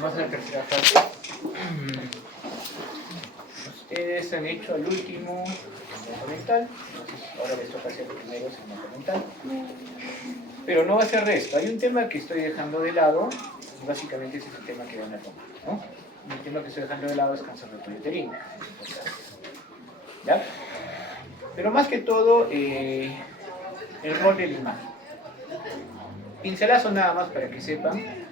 Vamos a la tercera fase. Ustedes han hecho al último segmento mental, entonces ahora les toca hacer el primero segmento mental. Pero no va a ser resto. Hay un tema que estoy dejando de lado, y básicamente ese es el tema que van a tomar, ¿no? El tema que estoy dejando de lado es cáncer rectouterino. ¿Ya? Pero más que todo, el rol de la imagen. Pincelazo nada más para que sepan.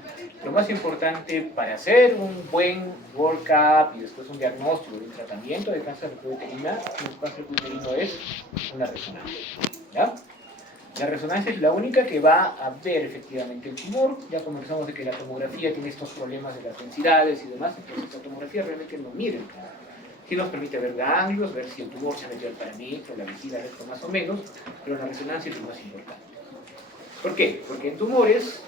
Lo más importante para hacer un buen workup y después un diagnóstico y un tratamiento de cáncer rectouterino es una resonancia. ¿Ya? La resonancia es la única que va a ver efectivamente el tumor. Ya conversamos de que la tomografía tiene estos problemas de las densidades y demás, entonces la tomografía realmente no mide el tumor. Sí nos permite ver ganglios, ver si el tumor se metió al parámetro, la vejiga, esto más o menos, pero la resonancia es lo más importante. ¿Por qué? Porque en tumores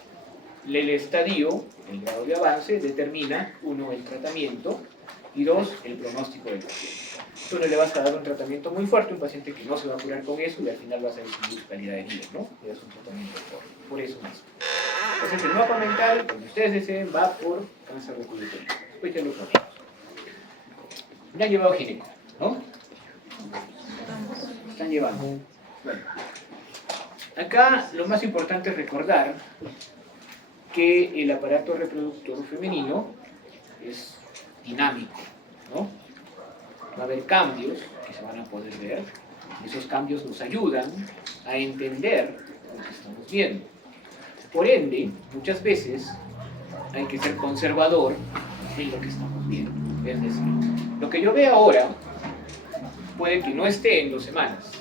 el estadio, el grado de avance, determina, uno, el tratamiento y dos, el pronóstico del paciente. Tú no le vas a dar un tratamiento muy fuerte a un paciente que no se va a curar con eso y al final vas a disminuir su calidad de vida, ¿no? Le das un tratamiento por eso mismo. Entonces el mapa mental, como ustedes deseen, va por cáncer rectouterino. Después ya lo ponemos. Me han llevado gineco, ¿no? Están llevando. Bueno. Acá lo más importante es recordar que el aparato reproductor femenino es dinámico, ¿no? Va a haber cambios que se van a poder ver. Esos cambios nos ayudan a entender lo que estamos viendo. Por ende, muchas veces hay que ser conservador en lo que estamos viendo. Es decir, lo que yo veo ahora puede que no esté en 2 semanas,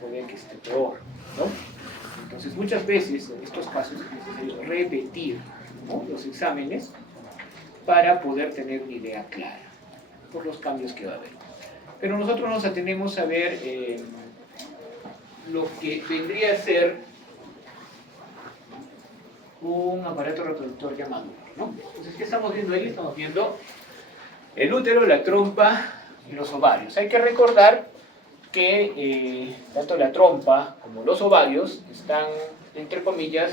puede que esté peor, ¿no? Entonces, muchas veces en estos casos es necesario repetir, ¿no?, los exámenes para poder tener una idea clara por los cambios que va a haber. Pero nosotros nos atenemos a ver lo que vendría a ser un aparato reproductor llamado útero, ¿no? Entonces, ¿qué estamos viendo ahí? Estamos viendo el útero, la trompa y los ovarios. Hay que recordar que tanto la trompa como los ovarios están, entre comillas,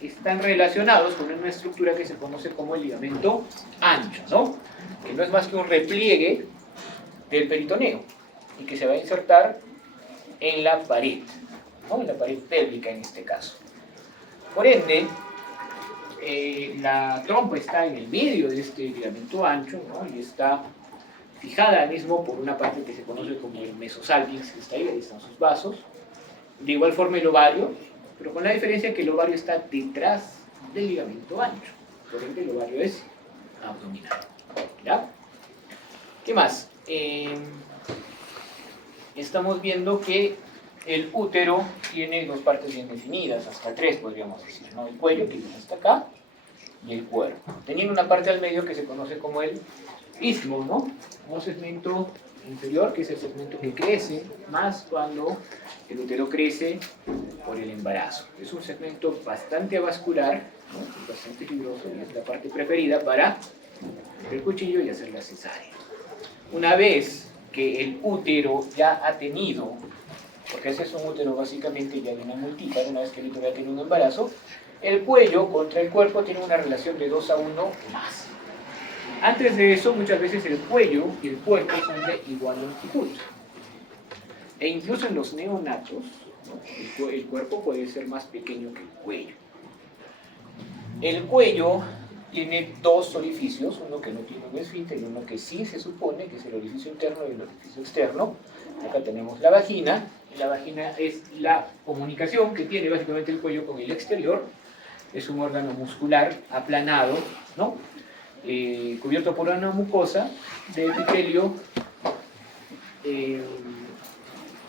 están relacionados con una estructura que se conoce como el ligamento ancho, ¿no? Que no es más que un repliegue del peritoneo y que se va a insertar en la pared, ¿no?, en la pared pélvica en este caso. Por ende, la trompa está en el medio de este ligamento ancho, ¿no?, y está fijada mismo por una parte que se conoce como el mesosalpinx, que está ahí están sus vasos. De igual forma el ovario, pero con la diferencia que el ovario está detrás del ligamento ancho. Por ende el ovario es abdominal. ¿Ya? ¿Qué más? Estamos viendo que el útero tiene 2 partes bien definidas, hasta 3 podríamos decir, ¿no? El cuello, que viene hasta acá, y el cuerpo. Teniendo una parte al medio que se conoce como el istmo, ¿no? Un segmento inferior, que es el segmento que crece más cuando el útero crece por el embarazo. Es un segmento bastante avascular, ¿no?, bastante fibroso, y es la parte preferida para el cuchillo y hacer la cesárea. Una vez que el útero ya ha tenido, porque ese es un útero básicamente ya de una multípara, una vez que el útero ya tiene un embarazo, el cuello contra el cuerpo tiene una relación de 2:1 más. Antes de eso, muchas veces el cuello y el cuerpo son de igual longitud. E incluso en los neonatos, ¿no?, el cuerpo puede ser más pequeño que el cuello. El cuello tiene 2 orificios, uno que no tiene un esfínter y uno que sí se supone que es el orificio interno y el orificio externo. Acá tenemos la vagina, y la vagina es la comunicación que tiene básicamente el cuello con el exterior. Es un órgano muscular aplanado, ¿no?, cubierto por una mucosa de epitelio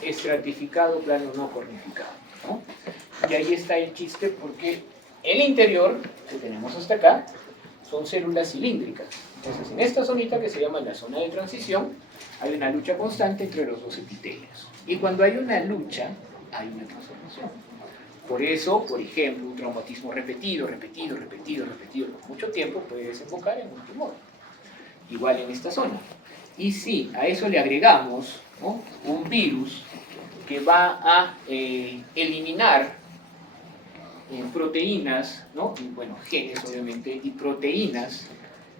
estratificado, plano no cornificado, ¿no? Y ahí está el chiste, porque el interior que tenemos hasta acá son células cilíndricas. Entonces, en esta zonita que se llama la zona de transición, hay una lucha constante entre los 2 epitelios. Y cuando hay una lucha, hay una transformación. Por eso, por ejemplo, un traumatismo repetido por mucho tiempo puede desembocar en un tumor. Igual en esta zona. Y si a eso le agregamos, ¿no?, un virus que va a eliminar proteínas, ¿no? Y, bueno, genes obviamente, y proteínas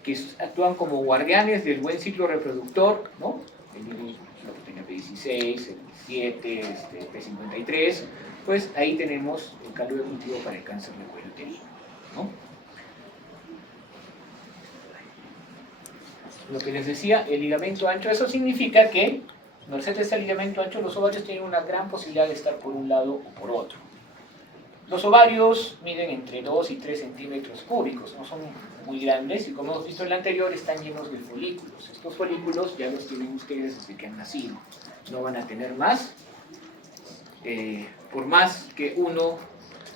que actúan como guardianes del buen ciclo reproductor, ¿no? El virus, la proteína P16, el 7, P53, pues ahí tenemos el caldo de cultivo para el cáncer de cuello uterino, ¿no? Lo que les decía, el ligamento ancho, eso significa que, merced a ese ligamento ancho, los ovarios tienen una gran posibilidad de estar por un lado o por otro. Los ovarios miden entre 2 y 3 centímetros cúbicos, no son muy grandes, y como hemos visto en el anterior, están llenos de folículos. Estos folículos ya los tienen ustedes desde que han nacido. No van a tener más, por más que uno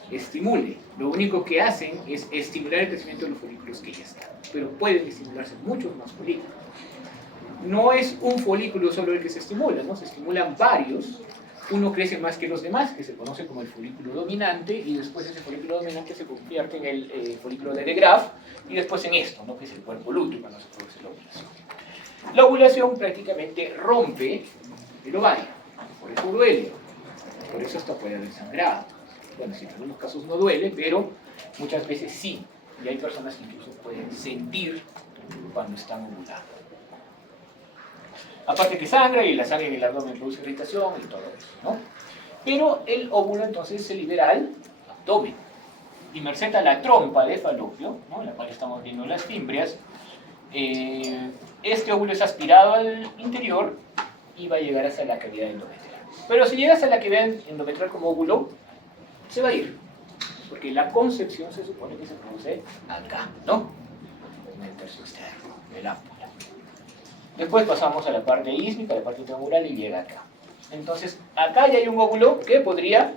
estimule. Lo único que hacen es estimular el crecimiento de los folículos que ya están, pero pueden estimularse muchos más folículos. No es un folículo solo el que se estimula, ¿no? Se estimulan varios. Uno crece más que los demás, que se conoce como el folículo dominante, y después ese folículo dominante se convierte en el folículo de Graf, y después en esto, ¿no? Que es el cuerpo lúteo cuando se produce la ovulación. La ovulación prácticamente rompe el ovario, por eso duele, por eso hasta puede haber sangrado. Bueno, si en algunos casos no duele, pero muchas veces sí, y hay personas que incluso pueden sentir cuando están ovulando. Aparte que sangra, y la sangre en el abdomen produce irritación y todo eso, ¿no? Pero el óvulo entonces se libera al abdomen. Y merced a la trompa de Falopio, ¿no? En la cual estamos viendo las fimbrias, este óvulo es aspirado al interior y va a llegar hasta la cavidad endometrial. Pero si llega hasta la cavidad endometrial como óvulo, se va a ir, porque la concepción se supone que se produce acá, ¿no? En el tercio externo, del ámpula. Después pasamos a la parte ísmica, a la parte intramural, y llega acá. Entonces, acá ya hay un óvulo que podría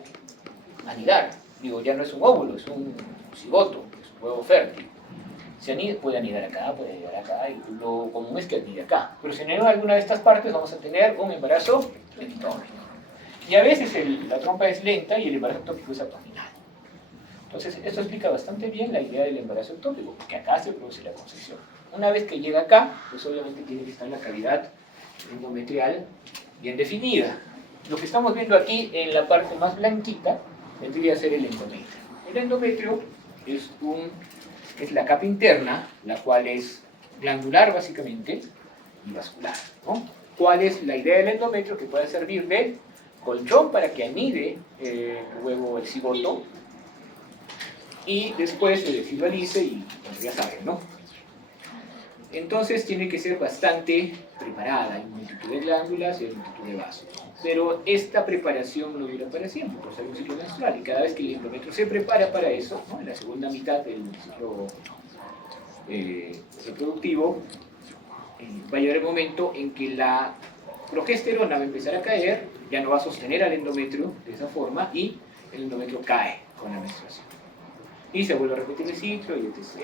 anidar. Digo, ya no es un óvulo, es un cigoto, es un huevo fértil. Si anida, puede anidar acá, y lo común es que anide acá. Pero si anida en alguna de estas partes, vamos a tener un embarazo ectópico. Y a veces la trompa es lenta y el embarazo ectópico es abdominal. Entonces, esto explica bastante bien la idea del embarazo ectópico, porque acá se produce la concepción. Una vez que llega acá, pues obviamente tiene que estar la cavidad endometrial bien definida. Lo que estamos viendo aquí en la parte más blanquita vendría a ser el endometrio. El endometrio es la capa interna, la cual es glandular básicamente y vascular, ¿no? ¿Cuál es la idea del endometrio? Que pueda servir de colchón para que anide luego el cigoto y después se desvisualice y pues ya saben, ¿no? Entonces tiene que ser bastante preparada, hay multitud de glándulas y hay multitud de vasos. Pero esta preparación no dura para siempre, pues hay un ciclo menstrual y cada vez que el endometrio se prepara para eso, ¿no? En la segunda mitad del ciclo reproductivo, va a llegar el momento en que la progesterona va a empezar a caer, ya no va a sostener al endometrio de esa forma y el endometrio cae con la menstruación. Y se vuelve a repetir el ciclo y etc.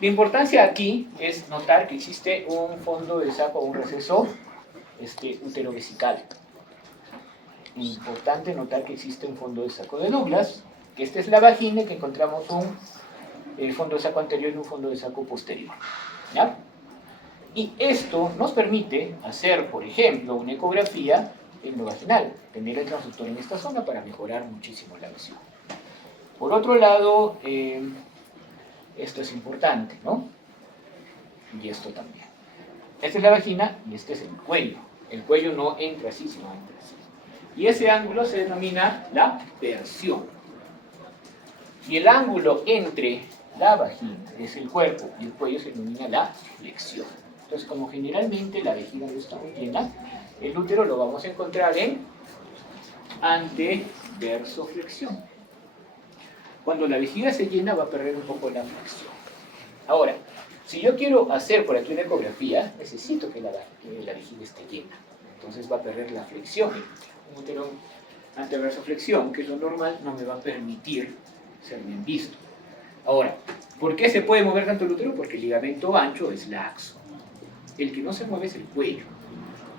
La importancia aquí es notar que existe un fondo de saco, un receso uterovesical. Importante notar que existe un fondo de saco de Douglas, que esta es la vagina, que encontramos un fondo de saco anterior y un fondo de saco posterior. ¿Ya? Y esto nos permite hacer, por ejemplo, una ecografía endovaginal, tener el transductor en esta zona para mejorar muchísimo la visión. Por otro lado, esto es importante, ¿no? Y esto también. Esta es la vagina y este es el cuello. El cuello no entra así, sino entra así. Y ese ángulo se denomina la persión. Y el ángulo entre la vagina, que es el cuerpo, y el cuello se denomina la flexión. Entonces, como generalmente la vejiga no está muy llena, el útero lo vamos a encontrar en anteversoflexión. Cuando la vejiga se llena va a perder un poco la flexión. Ahora, si yo quiero hacer por aquí una ecografía, necesito que la vejiga esté llena. Entonces va a perder la flexión. Un útero anteversoflexión, que es lo normal, no me va a permitir ser bien visto. Ahora, ¿por qué se puede mover tanto el útero? Porque el ligamento ancho es laxo. El que no se mueve es el cuello.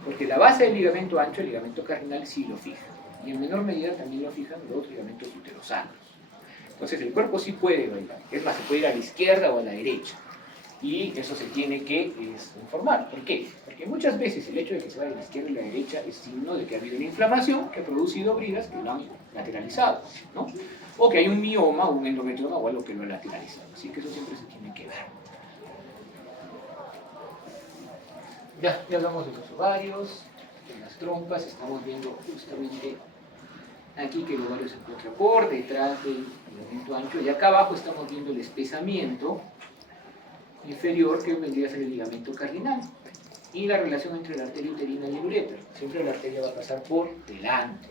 Porque la base del ligamento ancho, el ligamento carnal, sí lo fija. Y en menor medida también lo fijan los ligamentos uterosacros. Entonces el cuerpo sí puede bailar. Es más, se puede ir a la izquierda o a la derecha. y eso se tiene que informar. ¿Por qué? Porque muchas veces el hecho de que se vaya de la izquierda y la derecha es signo de que ha habido una inflamación que ha producido bridas que lo han lateralizado, ¿no? O que hay un mioma o un endometrioma o algo que lo ha lateralizado. Así que eso siempre se tiene que ver. Ya hablamos de los ovarios, de las trompas, estamos viendo justamente aquí que el ovario se encuentra por detrás del ligamento ancho, y acá abajo estamos viendo el espesamiento inferior que vendría a ser el ligamento cardinal y la relación entre la arteria uterina y el uréter. Siempre la arteria va a pasar por delante.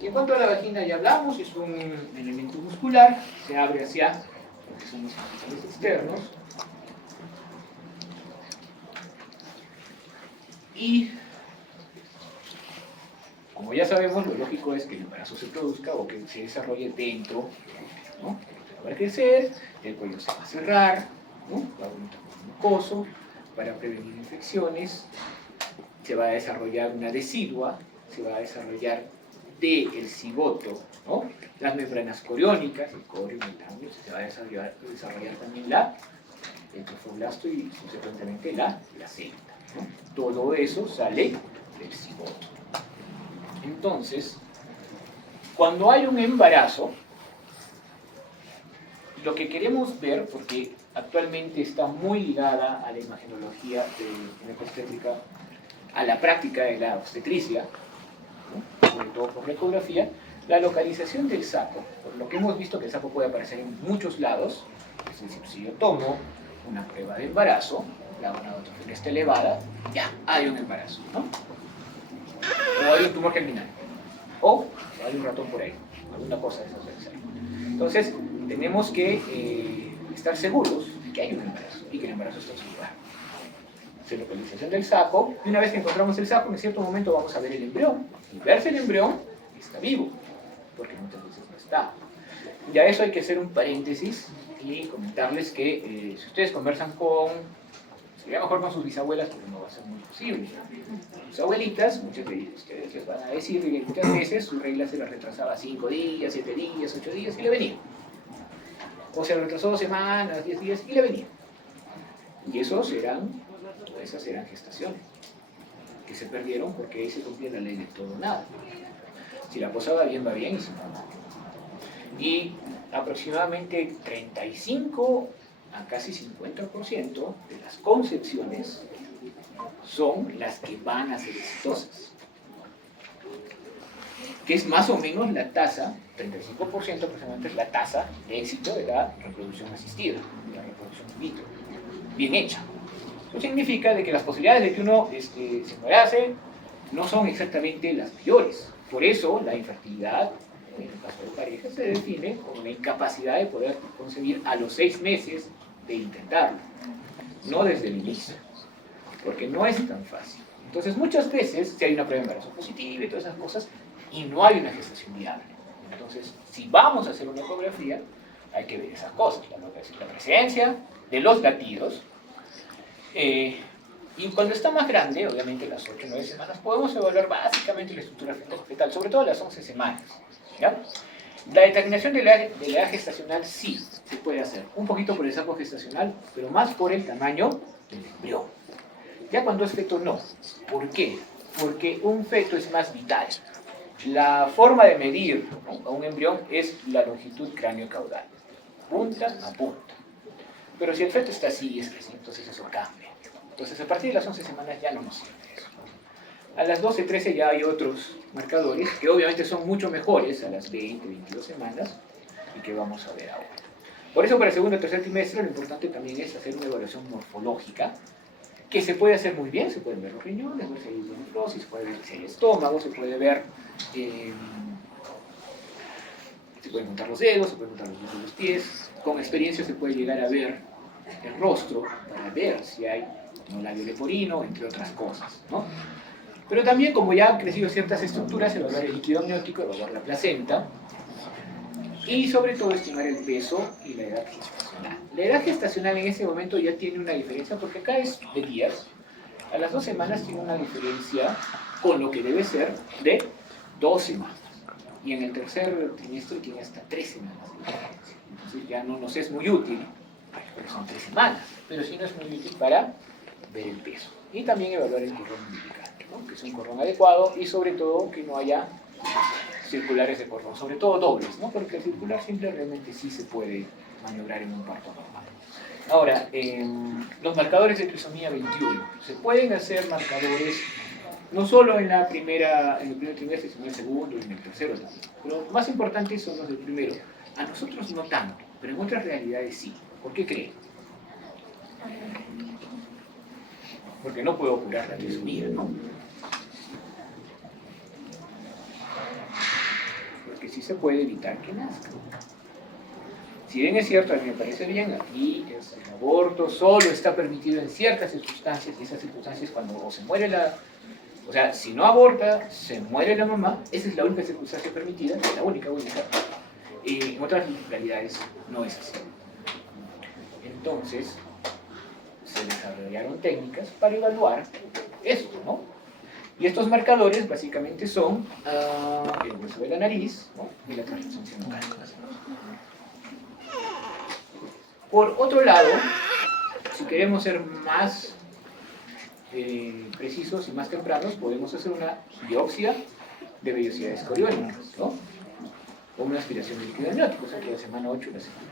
Y en cuanto a la vagina ya hablamos, es un elemento muscular, se abre hacia lo que son los genitales externos y como ya sabemos, lo lógico es que el embarazo se produzca o que se desarrolle dentro, ¿no? Va a crecer, el cuello se va a cerrar, ¿no? Va a haber un tapón mucoso para prevenir infecciones, se va a desarrollar una decidua, se va a desarrollar del cigoto, ¿no? Las membranas coriónicas, el corio, el metanio, se va a desarrollar también el trofoblasto y subsecuentemente la placenta, ¿no? Todo eso sale del cigoto. Entonces, cuando hay un embarazo, lo que queremos ver, porque actualmente está muy ligada a la imagenología ginecobstétrica, a la práctica de la obstetricia, ¿no? Sobre todo por la ecografía, la localización del saco. Por lo que hemos visto que el saco puede aparecer en muchos lados, es decir, si yo tomo una prueba de embarazo, la gonadotropina está elevada, ya hay un embarazo, ¿no? O hay un tumor germinal, o hay un ratón por ahí, alguna cosa de esas. Entonces, tenemos que estar seguros de que hay un embarazo y que el embarazo está en su lugar. Se localización del saco, y una vez que encontramos el saco, en cierto momento vamos a ver el embrión. Y verse el embrión está vivo, porque muchas veces no está. Ya eso hay que hacer un paréntesis y comentarles que si ustedes conversan sería mejor con sus bisabuelas, porque no va a ser muy posible. Sus abuelitas, muchas de ustedes les van a decir que muchas veces su regla se la retrasaba 5 días, 7 días, 8 días y le venía. O se retrasó 2 semanas, 10 días y le venía. Y esas eran gestaciones que se perdieron porque ahí se cumplía la ley de todo o nada. Si la cosa va bien, y si no, no. Y aproximadamente 35 a casi 50% de las concepciones son las que van a ser exitosas, que es más o menos la tasa, 35% aproximadamente es la tasa de éxito de la reproducción asistida, de la reproducción in vitro, bien hecha. Eso significa de que las posibilidades de que uno se embarace no son exactamente las mayores. Por eso la infertilidad, en el caso de pareja, se define como la incapacidad de poder concebir a los 6 meses de intentarlo, no desde el inicio, porque no es tan fácil. Entonces muchas veces, si hay una prueba de embarazo positiva y todas esas cosas, y no hay una gestación viable. Entonces, si vamos a hacer una ecografía, hay que ver esas cosas, la presencia de los latidos, y cuando está más grande, obviamente las 8 o 9 semanas, podemos evaluar básicamente la estructura fetal, sobre todo las 11 semanas, ¿ya? La determinación de la edad gestacional sí se puede hacer, un poquito por el saco gestacional, pero más por el tamaño del embrión. Ya cuando es feto, no. ¿Por qué? Porque un feto es más vital. La forma de medir, ¿no?, a un embrión es la longitud cráneo-caudal, punta a punta. Pero si el feto está así, es así, entonces eso cambia. Entonces a partir de las 11 semanas ya no nos sirve eso. A las 12, 13 ya hay otros marcadores que obviamente son mucho mejores a las 20, 22 semanas y que vamos a ver ahora. Por eso para el segundo o tercer trimestre lo importante también es hacer una evaluación morfológica que se puede hacer muy bien, se pueden ver los riñones, ver si hay hidronefrosis, se puede ver si hay estómago, se puede ver, se pueden contar los dedos, se pueden contar los dedos de los pies, con experiencia se puede llegar a ver el rostro para ver si hay un labio leporino, entre otras cosas, ¿no? Pero también, como ya han crecido ciertas estructuras, evaluar el líquido amniótico, evaluar la placenta y sobre todo estimar el peso y la edad gestacional. La edad gestacional en ese momento ya tiene una diferencia porque acá es de días. A las 2 semanas tiene una diferencia con lo que debe ser de 2 semanas. Y en el tercer trimestre tiene hasta 3 semanas de diferencia. Entonces ya no nos es muy útil porque son 3 semanas, pero sí no es muy útil para ver el peso. Y también evaluar el cordón umbilical, ¿no? Que es un cordón adecuado y sobre todo que no haya circulares de cordón, sobre todo dobles, ¿no? Porque el circular simple realmente sí se puede maniobrar en un parto normal. Ahora, los marcadores de trisomía 21. Se pueden hacer marcadores no solo en el primer trimestre, sino en el segundo y en el tercero también. Pero los más importantes son los del primero. A nosotros no tanto, pero en otras realidades sí. ¿Por qué creen? Porque no puedo curar la trisomía, ¿no? Porque sí se puede evitar que nazca. Si bien es cierto, a mí me parece bien, aquí el aborto solo está permitido en ciertas circunstancias, y esas circunstancias cuando o se muere o sea, si no aborta, se muere la mamá, esa es la única circunstancia permitida, la única. En otras realidades no es así. Entonces, se desarrollaron técnicas para evaluar esto, ¿no? Y estos marcadores básicamente son el hueso de la nariz, ¿no? Y la transcripción sinocal. Por otro lado, si queremos ser más precisos y más tempranos, podemos hacer una biopsia de vellosidades coriónicas, ¿no? O una aspiración de líquido amniótico, o sea, que la semana 8 y la semana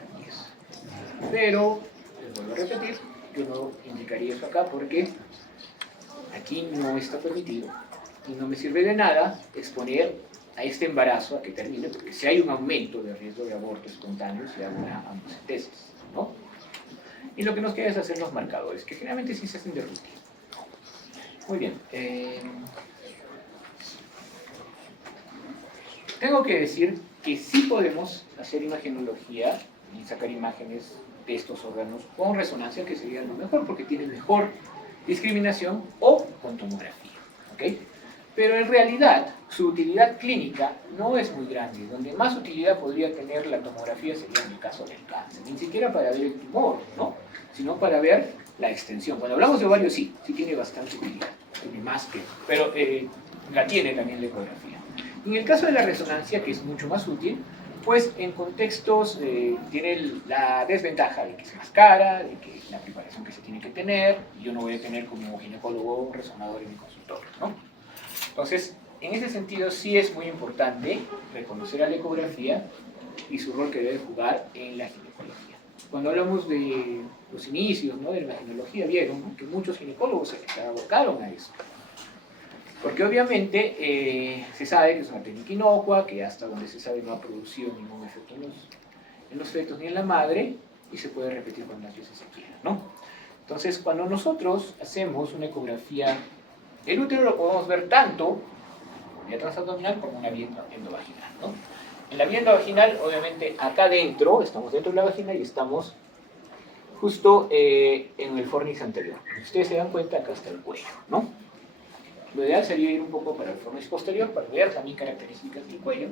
10. Pero, les vuelvo a repetir, yo no indicaría eso acá porque aquí no está permitido y no me sirve de nada exponer a este embarazo a que termine, porque si hay un aumento de riesgo de aborto espontáneo, se haga una amniocentesis, ¿no? Y lo que nos queda es hacer los marcadores, que generalmente sí se hacen de rutina. Muy bien. Tengo que decir que sí podemos hacer imagenología y sacar imágenes de estos órganos con resonancia, que sería lo mejor, porque tiene mejor discriminación, o con tomografía, ¿ok? Pero en realidad, su utilidad clínica no es muy grande. Donde más utilidad podría tener la tomografía sería en el caso del cáncer. Ni siquiera para ver el tumor, ¿no? Sino para ver la extensión. Cuando hablamos de ovario, sí tiene bastante utilidad. Tiene más que... Pero la tiene también la ecografía. Y en el caso de la resonancia, que es mucho más útil, pues en contextos tiene la desventaja de que es más cara, de que la preparación que se tiene que tener, y yo no voy a tener como ginecólogo un resonador en mi consultorio, ¿no? Entonces, en ese sentido sí es muy importante reconocer a la ecografía y su rol que debe jugar en la ginecología. Cuando hablamos de los inicios, ¿no?, de la ginecología, vieron, ¿no?, que muchos ginecólogos se abocaron a eso. Porque obviamente se sabe que es una técnica inocua, que hasta donde se sabe no ha producido ningún efecto en los fetos ni en la madre, y se puede repetir cuantas veces se quiera, ¿no? Entonces, cuando nosotros hacemos una ecografía, el útero lo podemos ver tanto en vía transabdominal como en la vía endovaginal, ¿no? En la vía endovaginal, obviamente, acá dentro, estamos dentro de la vagina y estamos justo en el fornix anterior. Si ustedes se dan cuenta, acá está el cuello, ¿no? Lo ideal sería ir un poco para el fornix posterior para ver también características del cuello.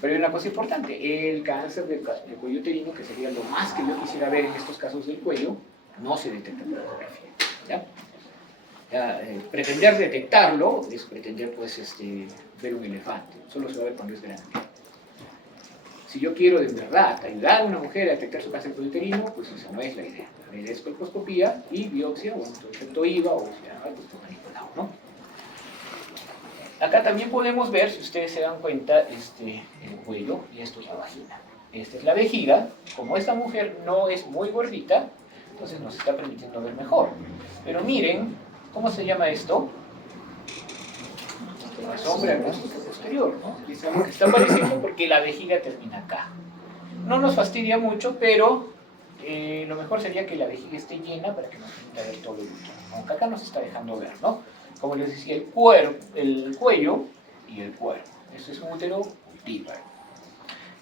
Pero hay una cosa importante, el cáncer del cuello uterino, que sería lo más que yo quisiera ver en estos casos del cuello, no se detecta por ecografía, ¿ya? Pretender detectarlo es pretender, pues, ver un elefante, solo se va a ver cuando es grande. Si yo quiero de verdad ayudar a una mujer a detectar su cáncer uterino, pues esa no es la idea. La idea es colposcopía y biopsia, o un efecto IVA, o sea, pues manipulado, ¿no? Acá también podemos ver, si ustedes se dan cuenta, el cuello, y esto es la vagina. Esta es la vejiga. Como esta mujer no es muy gordita, entonces nos está permitiendo ver mejor. Pero miren, ¿cómo se llama esto? La sombra gástrica posterior, ¿no? Es algo que está apareciendo porque la vejiga termina acá. No nos fastidia mucho, pero lo mejor sería que la vejiga esté llena para que nos permita ver todo el útero. Aunque acá nos está dejando ver, ¿no? Como les decía, el cuello y el cuerpo. Esto es un útero ovíparo.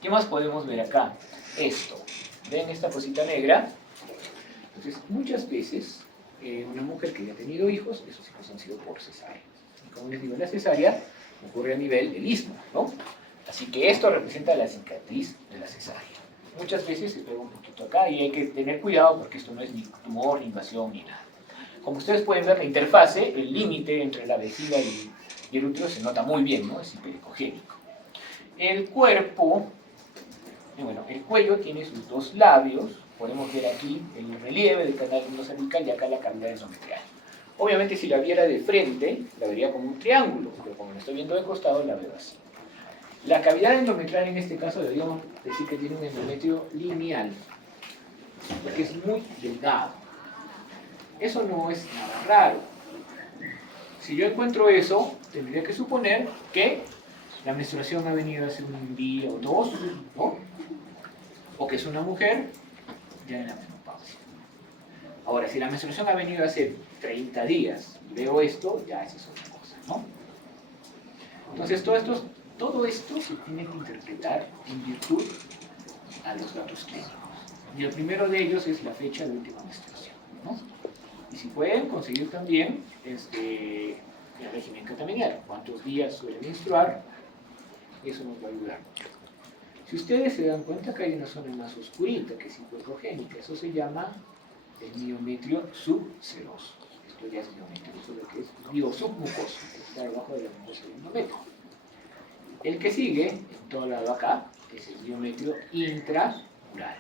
¿Qué más podemos ver acá? Esto. ¿Ven esta cosita negra? Entonces, muchas veces, una mujer que haya tenido hijos, esos hijos han sido por cesárea. Y como les digo, la cesárea ocurre a nivel del istmo, ¿no? Así que esto representa la cicatriz de la cesárea. Muchas veces se pega un poquito acá y hay que tener cuidado porque esto no es ni tumor, ni invasión, ni nada. Como ustedes pueden ver, la interfase, el límite entre la vejiga y el útero se nota muy bien, ¿no? Es hiperecogénico. El cuerpo, bueno, el cuello tiene sus dos labios, podemos ver aquí el relieve del canal endocervical y acá la cavidad endometrial. Obviamente si la viera de frente, la vería como un triángulo, pero como la estoy viendo de costado, la veo así. La cavidad endometrial en este caso deberíamos decir que tiene un endometrio lineal, porque es muy delgado. Eso no es nada raro. Si yo encuentro eso, tendría que suponer que la menstruación ha venido hace un día o dos, ¿no? O que es una mujer ya en la menopausia. Ahora, si la menstruación ha venido hace 30 días y veo esto, ya esa es otra cosa, ¿no? Entonces, todo esto se tiene que interpretar en virtud a los datos clínicos. Y el primero de ellos es la fecha de última menstruación, ¿no? Y si pueden conseguir también el régimen catamenial, cuántos días suele menstruar, eso nos va a ayudar mucho. Si ustedes se dan cuenta que hay una zona más oscurita, que es hipoecogénica, eso se llama el miometrio subseroso. Esto ya es miometrio, eso es lo que es biosubmucoso, que está debajo de la mucosa del endometrio. El que sigue, en todo lado acá, es el miometrio intramural.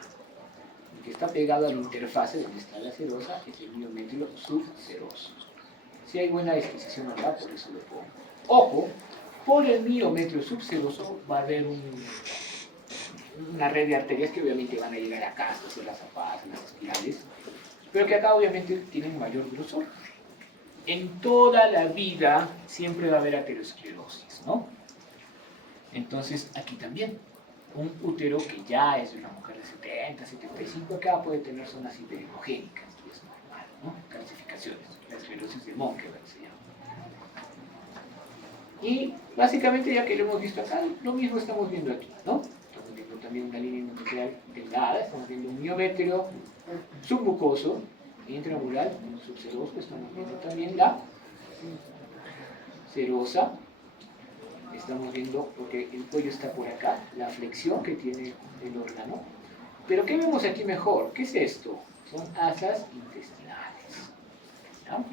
El que está pegado a la interfase donde está la serosa es el miometrio subseroso. Si hay buena disposición acá, por eso lo pongo. Ojo, por el miometrio subseroso va a haber una red de arterias que obviamente van a llegar acá, hacia las zapatas, las espirales, pero que acá obviamente tienen mayor grosor. En toda la vida siempre va a haber aterosclerosis, ¿no? Entonces aquí también, un útero que ya es de una mujer de 70, 75, acá puede tener zonas hiperecogénicas, y es normal, ¿no? Calcificaciones, la esclerosis de Monckeberg se llama. Y básicamente, ya que lo hemos visto acá, lo mismo estamos viendo aquí, ¿no? Estamos viendo también una línea endometrial delgada, estamos viendo un miometrio submucoso, intramural, subseroso, estamos viendo también la serosa, estamos viendo, porque el cuello está por acá, la flexión que tiene el órgano. Pero ¿qué vemos aquí mejor? ¿Qué es esto? Son asas intestinales, ¿no?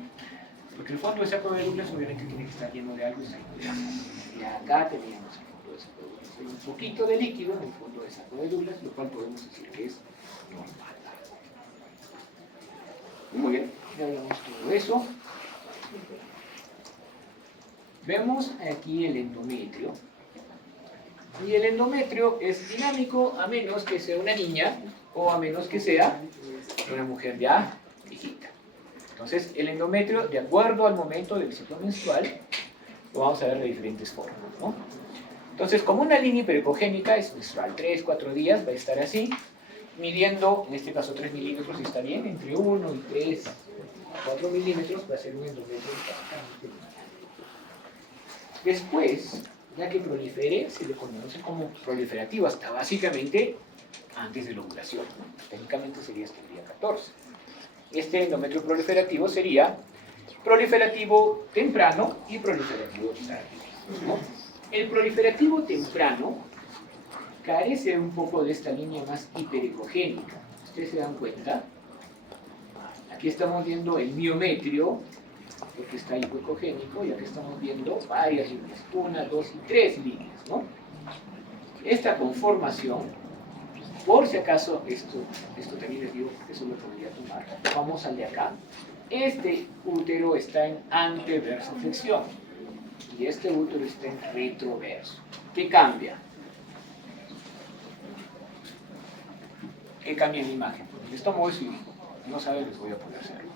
Porque el fondo de saco de Douglas obviamente tiene que estar lleno de algo y acá teníamos el fondo de saco de Douglas. Hay un poquito de líquido en el fondo de saco de Douglas, lo cual podemos decir que es normal. Muy bien, ya hablamos todo eso. Vemos aquí el endometrio. Y el endometrio es dinámico a menos que sea una niña o a menos que sea una mujer ya viejita. Entonces, el endometrio, de acuerdo al momento del ciclo menstrual, lo vamos a ver de diferentes formas, ¿no? Entonces, como una línea hiperecogénica es menstrual, 3-4 días va a estar así, midiendo, en este caso 3 milímetros, si está bien, entre 1 y 3 a 4 milímetros va a ser un endometrio. Después, ya que prolifere, se le conoce como proliferativo, hasta básicamente antes de la ovulación, ¿no? Técnicamente sería hasta el día 14. Este endometrio proliferativo sería proliferativo temprano y proliferativo tardío, ¿no? El proliferativo temprano carece un poco de esta línea más hiperecogénica. Ustedes se dan cuenta, aquí estamos viendo el miometrio, porque está hipoecogénico, y aquí estamos viendo varias líneas, 1, 2 y 3 líneas, ¿no? Esta conformación, por si acaso, esto también les digo, porque eso lo podría tomar, vamos al de acá. Este útero está en anteverso flexión, y este útero está en retroverso. ¿Qué cambia? ¿Qué cambia en la imagen? Les tomo eso y no saben, les voy a poner hacerlo.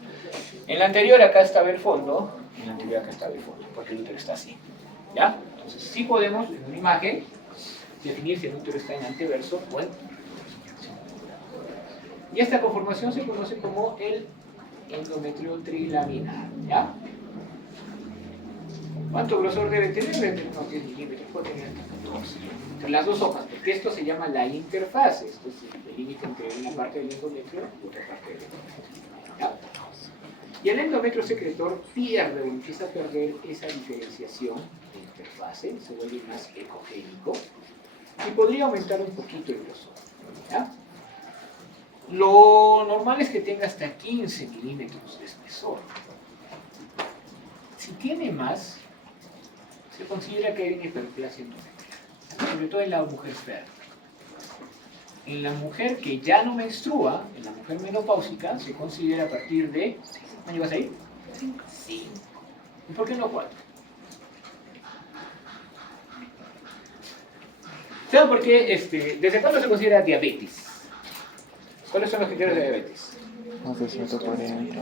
En la anterior acá estaba el fondo, en la anterior acá estaba el fondo, porque el útero está así, ¿ya? Entonces sí podemos, en una imagen, definir si el útero está en anteverso o en retroverso. Y esta conformación se conoce como el endometrio trilaminar, ¿ya? ¿Cuánto grosor debe tener? Debe tener unos 10 milímetros, puede tener hasta 14. Entre las dos hojas, porque esto se llama la interfase, esto es el límite entre una parte del endometrio y otra parte del endometrio, ¿ya? Y el endometrio secretor pierde o empieza a perder esa diferenciación de interfase, se vuelve más ecogénico y podría aumentar un poquito el grosor, ¿ya? Lo normal es que tenga hasta 15 milímetros de espesor. Si tiene más, se considera que hay una hiperplasia endometrial, sobre todo en la mujer fértil. en la mujer que ya no menstrua, en la mujer menopáusica, se considera a partir de... ¿Cuándo vas ahí? 5. ¿Y por qué no 4? ¿Saben por qué? ¿Desde cuándo se considera diabetes? ¿Cuáles son los criterios de diabetes? Más de 140.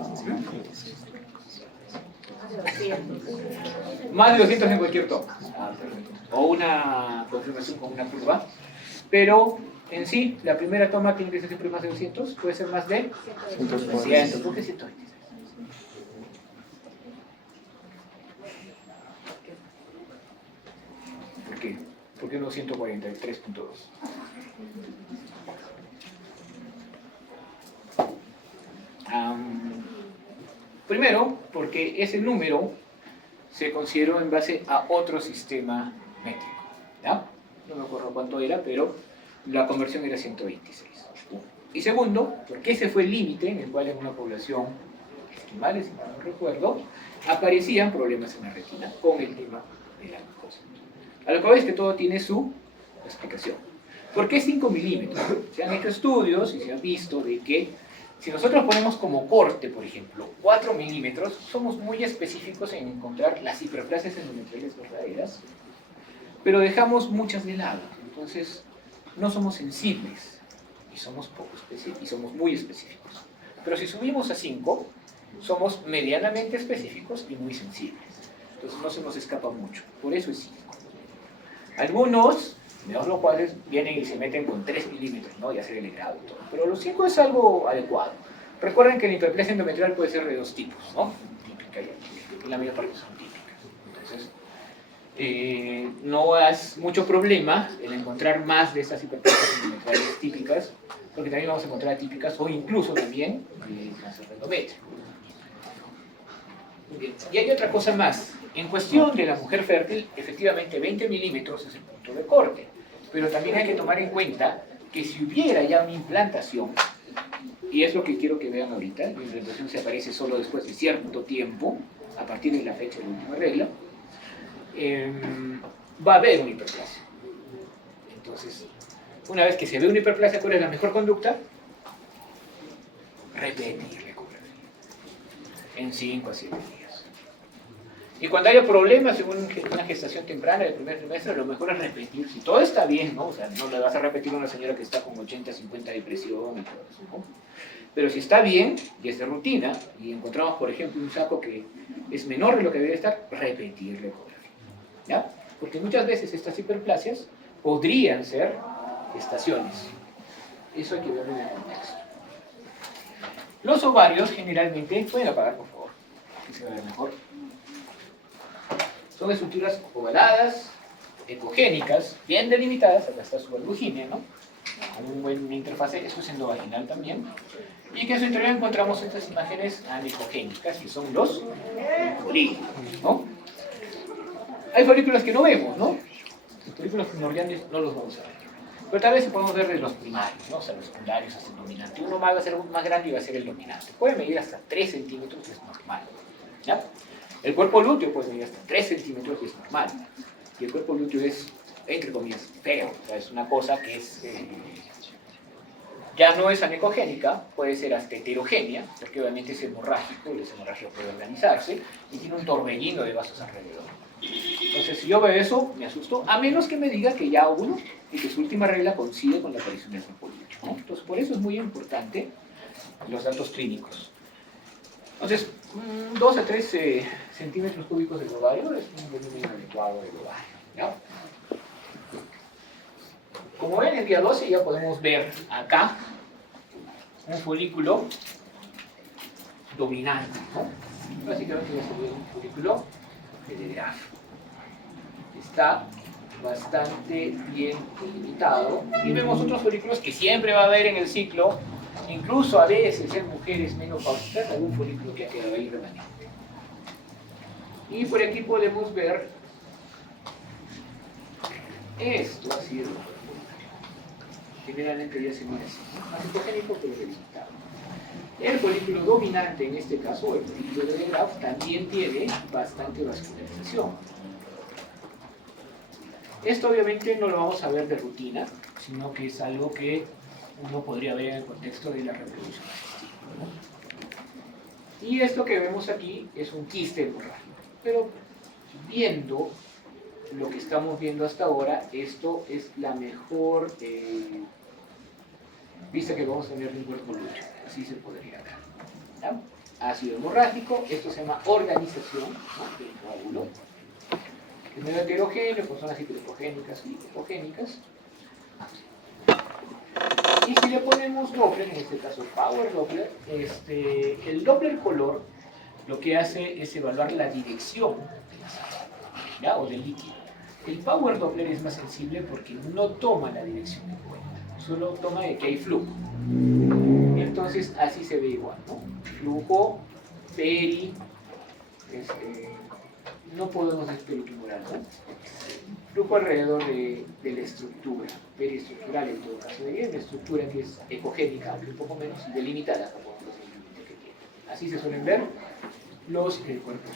Más de 200 en cualquier toma. O una confirmación con una curva. Pero en sí, la primera toma tiene que ser siempre más de 200. Puede ser más de 100. ¿Por qué 126? ¿Por qué? ¿Por qué no 143.2? Primero, porque ese número se consideró en base a otro sistema métrico. ¿Ya? No me acuerdo cuánto era, pero la conversión era 126. Y segundo, porque ese fue el límite en el cual en una población estimable, si mal no recuerdo, aparecían problemas en la retina con el tema de la glucosa. A lo que veis que todo tiene su explicación. ¿Por qué 5 milímetros? Se han hecho estudios y se ha visto de que si nosotros ponemos como corte, por ejemplo, 4 milímetros, somos muy específicos en encontrar las hiperplasias endometriales verdaderas, pero dejamos muchas de lado. Entonces, no somos sensibles y somos muy específicos. Pero si subimos a 5, somos medianamente específicos y muy sensibles. Entonces, no se nos escapa mucho. Por eso es 5. Algunos, de los cuales vienen y se meten con 3 milímetros, ¿no? Y hacer el grado y todo. Pero los 5 es algo adecuado. Recuerden que la hiperplasia endometrial puede ser de 2 tipos, ¿no? Típica y atípica. Y la mayor parte son típicas. Entonces, no es mucho problema el encontrar más de esas hiperplasias endometriales típicas, porque también vamos a encontrar atípicas o incluso también cáncer de endometrio. Bien. Y hay otra cosa más. En cuestión de la mujer fértil, efectivamente 20 milímetros es el punto de corte. Pero también hay que tomar en cuenta que si hubiera ya una implantación, y es lo que quiero que vean ahorita, la implantación se aparece solo después de cierto tiempo, a partir de la fecha de la última regla, va a haber una hiperplasia. Entonces, una vez que se ve una hiperplasia, ¿cuál es la mejor conducta? Repetir la ecografía en 5 a 7 días. Y cuando haya problemas en una gestación temprana del primer trimestre, lo mejor es repetir. Si todo está bien, ¿no? O sea, no le vas a repetir a una señora que está con 80, 50 de presión y todo eso, ¿no? Pero si está bien, y es de rutina, y encontramos, por ejemplo, un saco que es menor de lo que debe estar, repetir la ecografía. ¿Ya? Porque muchas veces estas hiperplasias podrían ser gestaciones. Eso hay que verlo en el contexto. Los ovarios generalmente, pueden apagar por favor, que se vea mejor. Son estructuras ovaladas, ecogénicas, bien delimitadas. Acá está su albuginia, ¿no? Con un buen interfase, esto es endovaginal también. Y que en su interior encontramos estas imágenes anecogénicas, que son los folículos, ¿no? Hay folículos que no vemos, ¿no? Los folículos primordiales no los vamos a ver. Pero tal vez podemos ver de los primarios, ¿no? O sea, los secundarios hasta el dominante. Uno más va a ser más grande y va a ser el dominante. Puede medir hasta 3 centímetros, que es normal, ¿ya? El cuerpo lúteo puede medir hasta 3 centímetros, que es normal. Y el cuerpo lúteo es, entre comillas, feo. O sea, es una cosa que es, ya no es anecogénica, puede ser hasta heterogénea, porque obviamente es hemorrágico, y la hemorragia puede organizarse, y tiene un torbellino de vasos alrededor. Entonces, si yo veo eso, me asusto, a menos que me diga que ya hubo y que su última regla coincide con la aparición del cuerpo lúteo, ¿no? Entonces, por eso es muy importante los datos clínicos. Entonces, 2 a 3 centímetros cúbicos del ovario es un volumen adecuado del ovario, ¿no? Como ven, en día 12 ya podemos ver acá un folículo dominante, ¿no? Básicamente ya se ve un folículo telegráfico. Está bastante bien delimitado. Y vemos otros folículos que siempre va a haber en el ciclo. Incluso a veces en mujeres menopáusicas algún folículo que ha quedado ahí remanente. Y por aquí podemos ver esto así de rojo. Generalmente ya se mira así, ¿no? Más hipogénico pero delimitado. El folículo dominante en este caso, el folículo de Graf, también tiene bastante vascularización. Esto obviamente no lo vamos a ver de rutina, sino que es algo que uno podría ver en el contexto de la reproducción asistida, ¿no? Y esto que vemos aquí es un quiste hemorrágico. Pero viendo lo que estamos viendo hasta ahora, esto es la mejor vista que vamos a tener de un cuerpo lucho. Así se podría ver, ¿ya? Ácido hemorrágico, esto se llama organización, ¿no?, del coágulo. Es medio heterogéneo, con zonas hiperhipogénicas y hipogénicas. Y si le ponemos Doppler, en este caso Power Doppler, el Doppler color lo que hace es evaluar la dirección de la sangre, ¿ya?, o del líquido. El Power Doppler es más sensible porque no toma la dirección en cuenta, solo toma de que hay flujo. Entonces así se ve igual, ¿no? Flujo, peri, no podemos espericular, ¿no? Flujo alrededor de la estructura, periestructural en todo caso, de la estructura que es ecogénica, aunque un poco menos, y delimitada, como los límites que tiene. Así se suelen ver los cuerpos.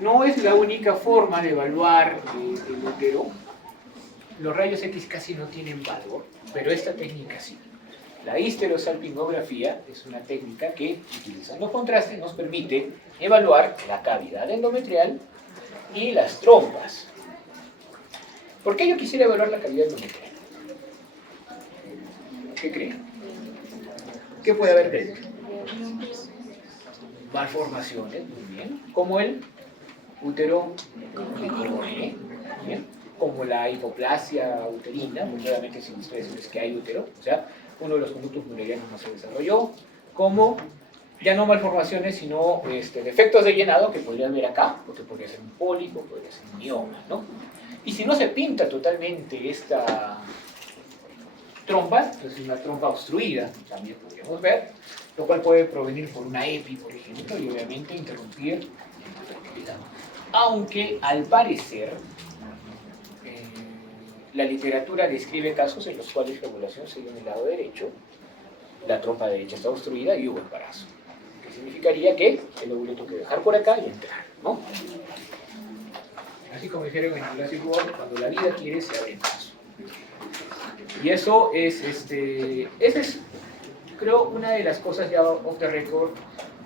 No es la única forma de evaluar el útero. Los rayos X casi no tienen valor, pero esta técnica sí. La histerosalpingografía es una técnica que, utilizando contraste, nos permite evaluar la cavidad endometrial y las trompas. ¿Por qué yo quisiera evaluar la cavidad endometrial? ¿Qué creen? ¿Qué puede haber dentro? Malformaciones, muy bien, como el útero microone, ¿bien?, como la hipoplasia uterina, muy claramente sin ustedes es que hay útero, o sea, uno de los conductos mullerianos no se desarrolló, como ya no malformaciones, sino defectos de llenado que podrían ver acá, porque podría ser un pólipo, podría ser un mioma, ¿no? Y si no se pinta totalmente esta trompa, entonces una trompa obstruida, también podríamos ver, lo cual puede provenir por una EPI, por ejemplo, y obviamente interrumpir la fertilidad. Aunque al parecer la literatura describe casos en los cuales la ovulación se dio en el lado derecho, la trompa derecha está obstruida y hubo embarazo. Que significaría que el óvulo tuvo que dejar por acá y entrar, ¿no? Así como dijeron en Jurassic World, cuando la vida quiere se abre paso. Y eso es, esa es, creo, una de las cosas ya off the record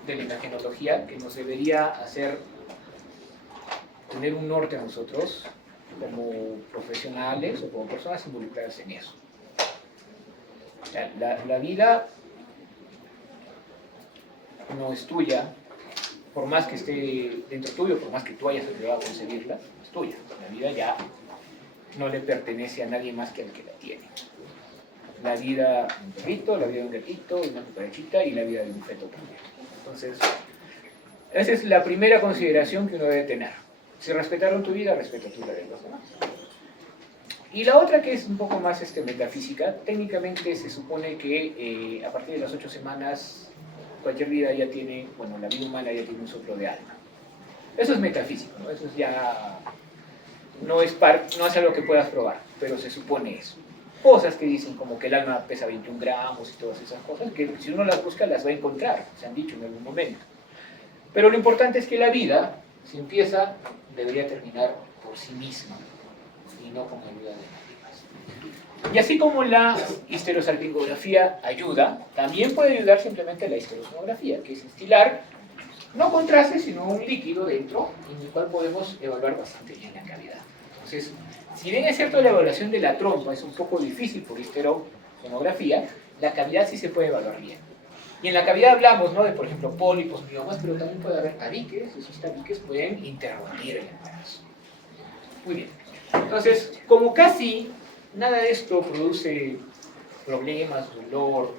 de la imagenología que nos debería hacer tener un norte a nosotros como profesionales o como personas involucradas en eso. La vida no es tuya, por más que esté dentro tuyo, por más que tú hayas ayudado a concebirla, es tuya. La vida ya no le pertenece a nadie más que al que la tiene. La vida de un perrito, la vida de un gatito, una cucarachita y la vida de un feto también. Entonces, esa es la primera consideración que uno debe tener. Si respetaron tu vida, respeta tú la de los demás. Y la otra, que es un poco más metafísica, técnicamente se supone que a partir de las 8 semanas cualquier vida ya tiene, bueno, la vida humana ya tiene un soplo de alma. Eso es metafísico, ¿no? Eso es ya no es algo que puedas probar, pero se supone eso. Cosas que dicen como que el alma pesa 21 gramos y todas esas cosas, que si uno las busca las va a encontrar, se han dicho en algún momento. Pero lo importante es que la vida, si empieza, debería terminar por sí misma y no con ayuda de nadie más. Y así como la histerosalpingografía ayuda, también puede ayudar simplemente la histerosonografía, que es instilar no contraste, sino un líquido dentro, en el cual podemos evaluar bastante bien la cavidad. Entonces, si bien es cierto la evaluación de la trompa es un poco difícil por histerosonografía, la cavidad sí se puede evaluar bien. Y en la cavidad hablamos, ¿no?, de, por ejemplo, pólipos, miomas, pero también puede haber tabiques. Esos tabiques pueden interrumpir el embarazo. Muy bien. Entonces, como casi nada de esto produce problemas, dolor,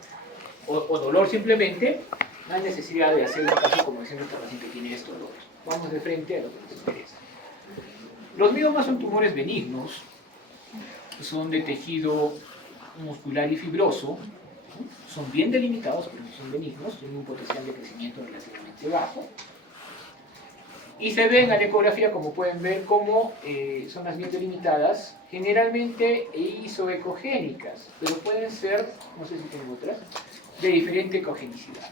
o dolor simplemente, no hay necesidad de hacer un caso como diciendo esta paciente tiene esto o lo otro. Vamos de frente a lo que nos interesa. Los miomas son tumores benignos, son de tejido muscular y fibroso, son bien delimitados, pero son benignos, tienen un potencial de crecimiento relativamente bajo. Y se ven a la ecografía, como pueden ver, como zonas bien delimitadas, generalmente isoecogénicas, pero pueden ser, no sé si tengo otras, de diferente ecogenicidad.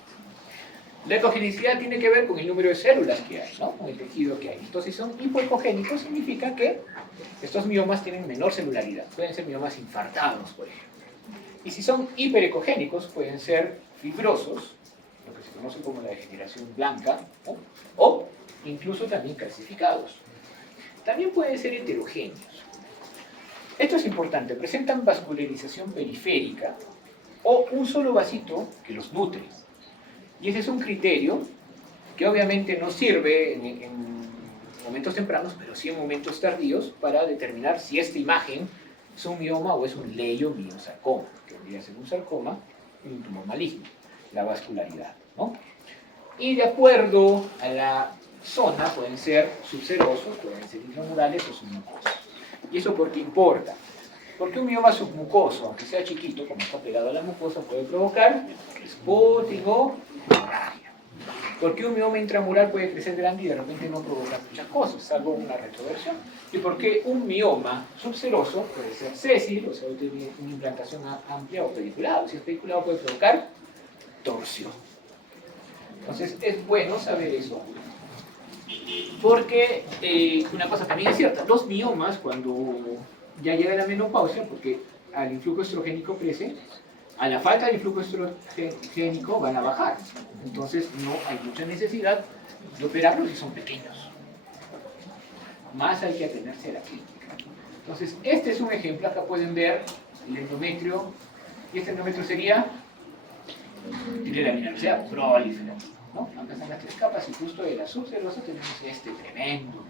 La ecogenicidad tiene que ver con el número de células que hay, ¿no?, con el tejido que hay. Entonces, si son hipoecogénicos, significa que estos miomas tienen menor celularidad. Pueden ser miomas infartados, por ejemplo. Y si son hiperecogénicos, pueden ser fibrosos, lo que se conoce como la degeneración blanca, ¿no? O incluso también calcificados. También pueden ser heterogéneos. Esto es importante, presentan vascularización periférica o un solo vasito que los nutre. Y ese es un criterio que obviamente no sirve en momentos tempranos, pero sí en momentos tardíos para determinar si esta imagen es un mioma o es un leiomiosarcoma, que vendría a ser un sarcoma y un tumor maligno, la vascularidad, ¿no? Y de acuerdo a la zona pueden ser subserosos, pueden ser intramurales o submucosos. ¿Y eso por qué importa? Porque un mioma submucoso, aunque sea chiquito, como está pegado a la mucosa, puede provocar spotting o hemorragia. Porque un mioma intramural puede crecer grande y de repente no provocar muchas cosas, salvo una retroversión. Y porque un mioma subseroso puede ser sésil, o sea, tiene una implantación amplia o pediculado. Si es pediculado puede provocar torsión. Entonces es bueno saber eso. Porque una cosa también es cierta, los miomas cuando ya llega la menopausia, porque al influjo estrogénico crece, a la falta de influjo estrogénico van a bajar. Entonces no hay mucha necesidad de operarlos si son pequeños. Más hay que atenerse a la clínica. Entonces este es un ejemplo, acá pueden ver el endometrio, y este endometrio sería laminar, o sea, prolífero, ¿no? Acá están las tres capas y justo de la subserosa tenemos este tremendo,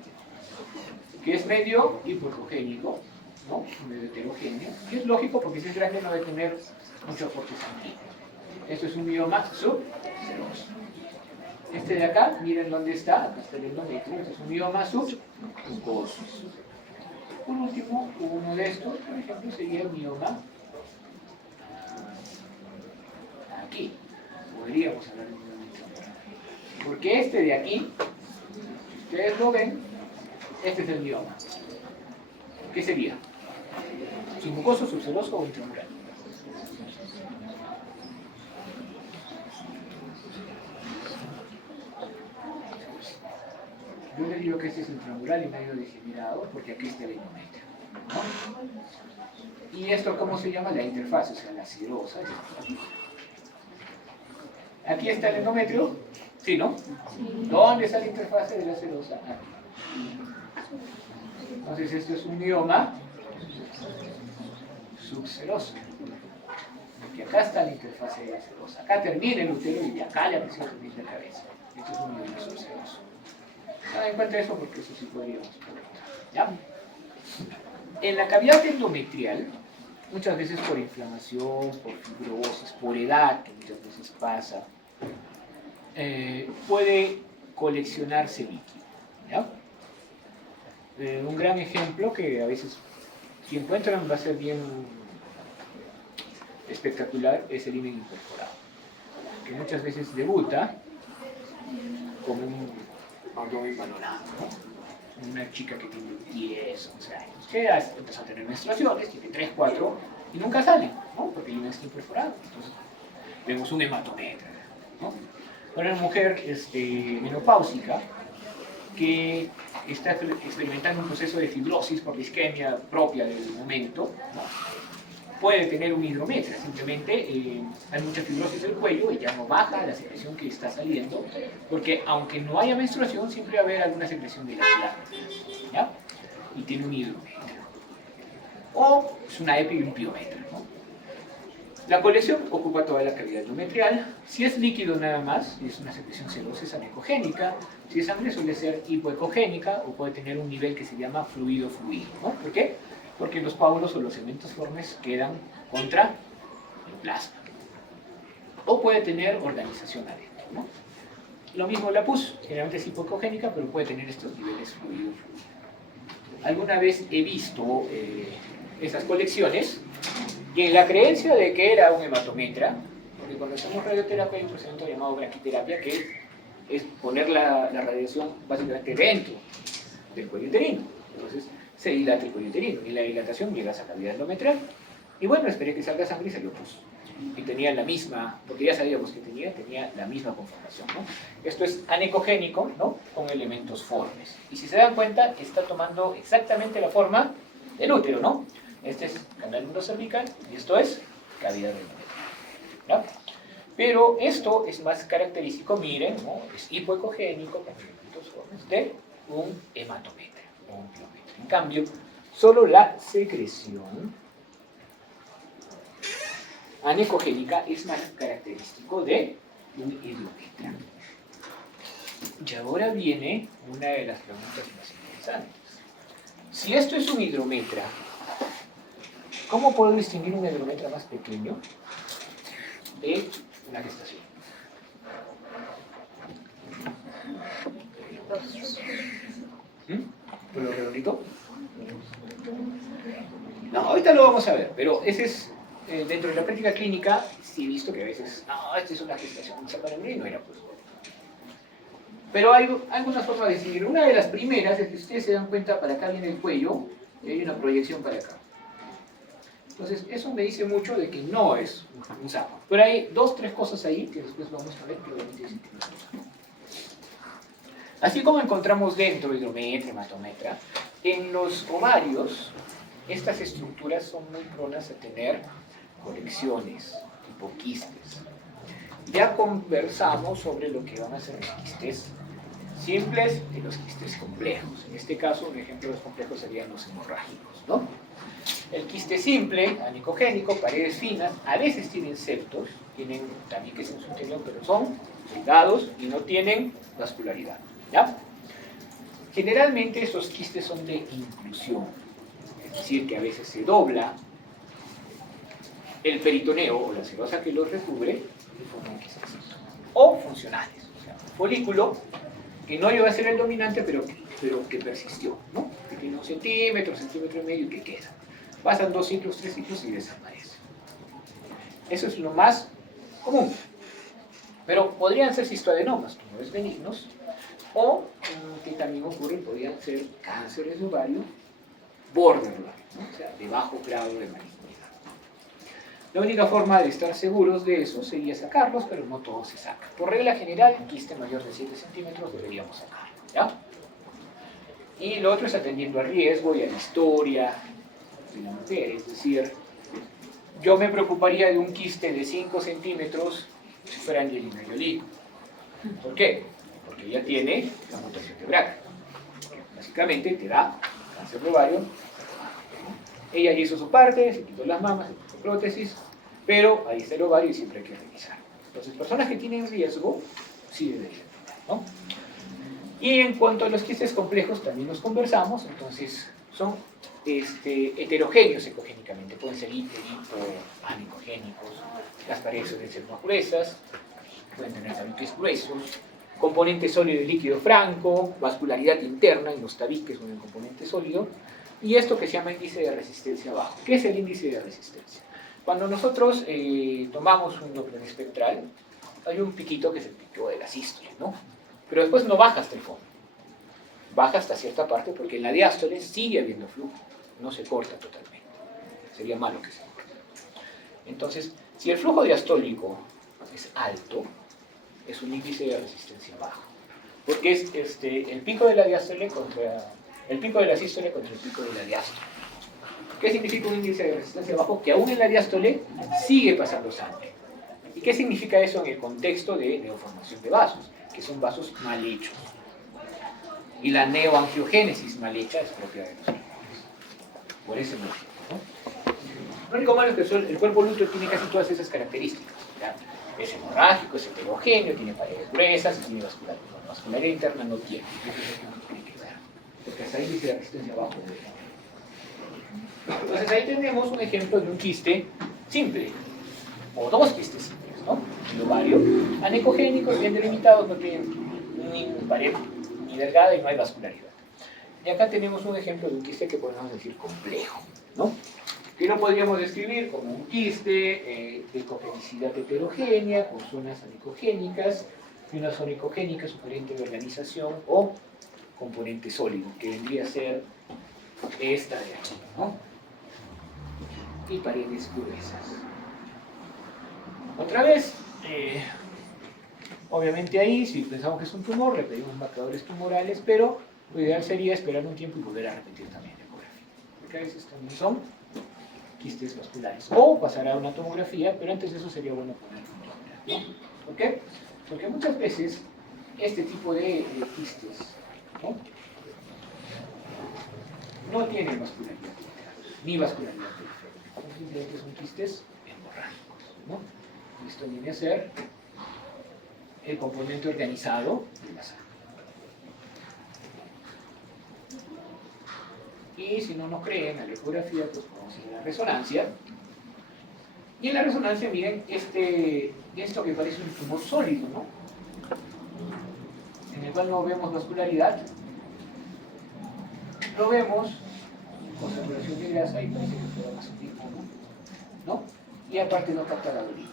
que es medio hipoecogénico, ¿no? Medio heterogéneo, que es lógico porque si es grande no debe tener mucho aporte sanguíneo. Esto es un mioma subseroso. Este de acá, miren dónde está, acá está el endometrio, este es un mioma submucoso. Por último, uno de estos, por ejemplo, sería el mioma aquí. Podríamos hablar de mioma intramural. Porque este de aquí, si ustedes lo ven, este es el mioma. ¿Qué sería? ¿Submucoso, subseroso o intramural? Yo les digo que este es intramural y medio degenerado porque aquí está el endometrio, ¿no? ¿Y esto cómo se llama? La interfaz, o sea, la serosa. Aquí está el endometrio, ¿sí, no? ¿Dónde está la interfaz de la serosa? Aquí. Entonces esto es un mioma subseroso. Porque acá está la interfaz de la serosa. Acá termina el útero y acá la presión termina la cabeza. Esto es un mioma subseroso. Nada en cuenta eso porque eso sí podríamos preguntar. ¿Ya? En la cavidad endometrial, muchas veces por inflamación, por fibrosis, por edad, que muchas veces pasa, puede coleccionarse líquido. ¿Ya? Un gran ejemplo que a veces, si encuentran, va a ser bien espectacular, es el himen incorporado, que muchas veces debuta como un abdomen valorado, ¿no? Una chica que tiene 10, 11 años, que empezó a tener menstruaciones, tiene 3, 4 y nunca sale, ¿no? Porque el himen está imperforado. Entonces, vemos un hematometra, ¿no? Una mujer menopáusica que está experimentando un proceso de fibrosis por la isquemia propia del momento, ¿no? Puede tener un hidrometria, simplemente hay mucha fibrosis del cuello y ya no baja la secreción que está saliendo, porque aunque no haya menstruación, siempre va a haber alguna secreción de la glándulas, ¿ya? Y tiene un hidrometria. O es una epidempiometra, ¿no? La colección ocupa toda la cavidad endometrial. Si es líquido nada más, si es una secreción serosa, es anecogénica. Si es sangre suele ser hipoecogénica o puede tener un nivel que se llama fluido-fluido, ¿no? ¿Por qué? Porque los pábulos o los segmentos formes quedan contra el plasma. O puede tener organización adentro, ¿no? Lo mismo la pus, generalmente es hipoecogénica, pero puede tener estos niveles fluido-fluido. Alguna vez he visto esas colecciones y en la creencia de que era un hematometra, porque cuando hacemos radioterapia hay un procedimiento llamado braquiterapia, que es poner la radiación básicamente dentro del cuello uterino. Entonces se dilata el cuello uterino y en la dilatación llega a esa cavidad endometrial. Y bueno, esperé que salga sangre y salió pus. Y tenía la misma, porque ya sabíamos que tenía la misma conformación, ¿no? Esto es anecogénico, ¿no? Con elementos formes. Y si se dan cuenta, está tomando exactamente la forma del útero, ¿no? Este es canal cervical y esto es cavidad endometrial, ¿ya? Pero esto es más característico, miren, ¿no? Es hipoecogénico, con elementos jóvenes, de un hematometra o un piometra. En cambio, solo la secreción anecogénica es más característico de un hidrometra. Y ahora viene una de las preguntas más interesantes. Si esto es un hidrometra, ¿cómo puedo distinguir un hidrometra más pequeño de una gestación? ¿Por lo redondito? No, ahorita lo vamos a ver, pero ese es, dentro de la práctica clínica, sí he visto que a veces, no, esta es una gestación chaparrera y no era pues. Pero hay algunas formas de distinguir. Una de las primeras es que ustedes se dan cuenta, para acá viene el cuello y hay una proyección para acá. Entonces, eso me dice mucho de que no es un sapo. Pero hay 2, 3 cosas ahí que después vamos a ver que obviamente dicen que no es un sapo. Así como encontramos dentro hidrometra, hematometra, en los ovarios, estas estructuras son muy pronas a tener conexiones, tipo quistes. Ya conversamos sobre lo que van a ser los quistes simples y los quistes complejos. En este caso, un ejemplo de los complejos serían los hemorrágicos, ¿no? El quiste simple, anicogénico, paredes finas, a veces tienen septos, tienen también que ser en su interior, pero son delgados y no tienen vascularidad, ¿ya? Generalmente estos quistes son de inclusión, es decir, que a veces se dobla el peritoneo o la serosa que los recubre y forman quistes. O funcionales, o sea, un folículo que no llegó a ser el dominante, pero que persistió, ¿no? Que tiene 1 centímetro, centímetro y medio y que queda. Pasan 2 ciclos, 3 ciclos y desaparece. Eso es lo más común. Pero podrían ser cistoadenomas, tumores benignos, o que también ocurren, podrían ser cánceres de ovario borderline, ¿no? O sea, de bajo grado de malignidad. La única forma de estar seguros de eso sería sacarlos, pero no todos se sacan. Por regla general, un quiste mayor de 7 centímetros deberíamos sacarlo, ¿ya? Y lo otro es atendiendo al riesgo y a la historia de la mujer, es decir, yo me preocuparía de un quiste de 5 centímetros si fuera Angelina Jolie. ¿Por qué? Porque ella tiene la mutación de BRCA. Básicamente te da cáncer de ovario. Ella ya hizo su parte, se quitó las mamas, se puso prótesis, pero ahí está el ovario y siempre hay que revisar. Entonces, personas que tienen riesgo, sí deberían, ¿no? Y en cuanto a los quistes complejos, también los conversamos, entonces son heterogéneos ecogénicamente, pueden ser anicogénicos, las paredes suelen ser más gruesas, pueden tener tabiques gruesos, componente sólido y líquido franco, vascularidad interna en los tabiques con el componente sólido, y esto que se llama índice de resistencia bajo. ¿Qué es el índice de resistencia? Cuando nosotros tomamos un Doppler espectral, hay un piquito que es el pico de la sístole, ¿no? Pero después no baja hasta el fondo, baja hasta cierta parte porque en la diástole sigue habiendo flujo, no se corta totalmente, sería malo que se corte. Entonces, si el flujo diastólico es alto, es un índice de resistencia bajo, porque es el pico de la diástole contra el pico de la sístole contra el pico de la diástole. ¿Qué significa un índice de resistencia bajo? Que aún en la diástole sigue pasando sangre. ¿Y qué significa eso en el contexto de neoformación de vasos? Que son vasos mal hechos. Y la neoangiogénesis mal hecha es propia de los niños. Por ese motivo, ¿no? Lo único malo es que el cuerpo lúteo tiene casi todas esas características, ¿ya? Es hemorrágico, es heterogéneo, tiene paredes gruesas, tiene vascularidad interna, no tiene. Porque hasta ahí dice la resistencia bajo. Entonces ahí tenemos un ejemplo de un quiste simple, o 2 quistes simples, ¿no? El ovario, anecogénicos, bien delimitados, no tienen ni pared ni delgada y no hay vascularidad. Y acá tenemos un ejemplo de un quiste que podemos decir complejo, ¿no? Que lo podríamos describir como un quiste de ecogenicidad heterogénea, con zonas anicogénicas, y una zona icogénica sugerente de organización o componente sólido, que vendría a ser esta de aquí, ¿no? Y paredes gruesas. Otra vez, obviamente ahí, si pensamos que es un tumor, repetimos marcadores tumorales, pero lo ideal sería esperar un tiempo y volver a repetir también la ecografía, porque a veces también son quistes vasculares. O pasar a una tomografía, pero antes de eso sería bueno poner un ¿no? ¿Por qué? Porque muchas veces este tipo de quistes no tienen vascularidad lateral, ni vascularidad periférica. Simplemente son quistes hemorrágicos, ¿no? Y esto viene a ser el componente organizado de la sangre. Y si no nos creen la ecografía, pues podemos ir a la resonancia. Y en la resonancia, miren, esto que parece un tumor sólido, ¿no? En el cual no vemos vascularidad, lo vemos con saturación de grasa y parece que pueda más ¿no? Y aparte no capta la orina.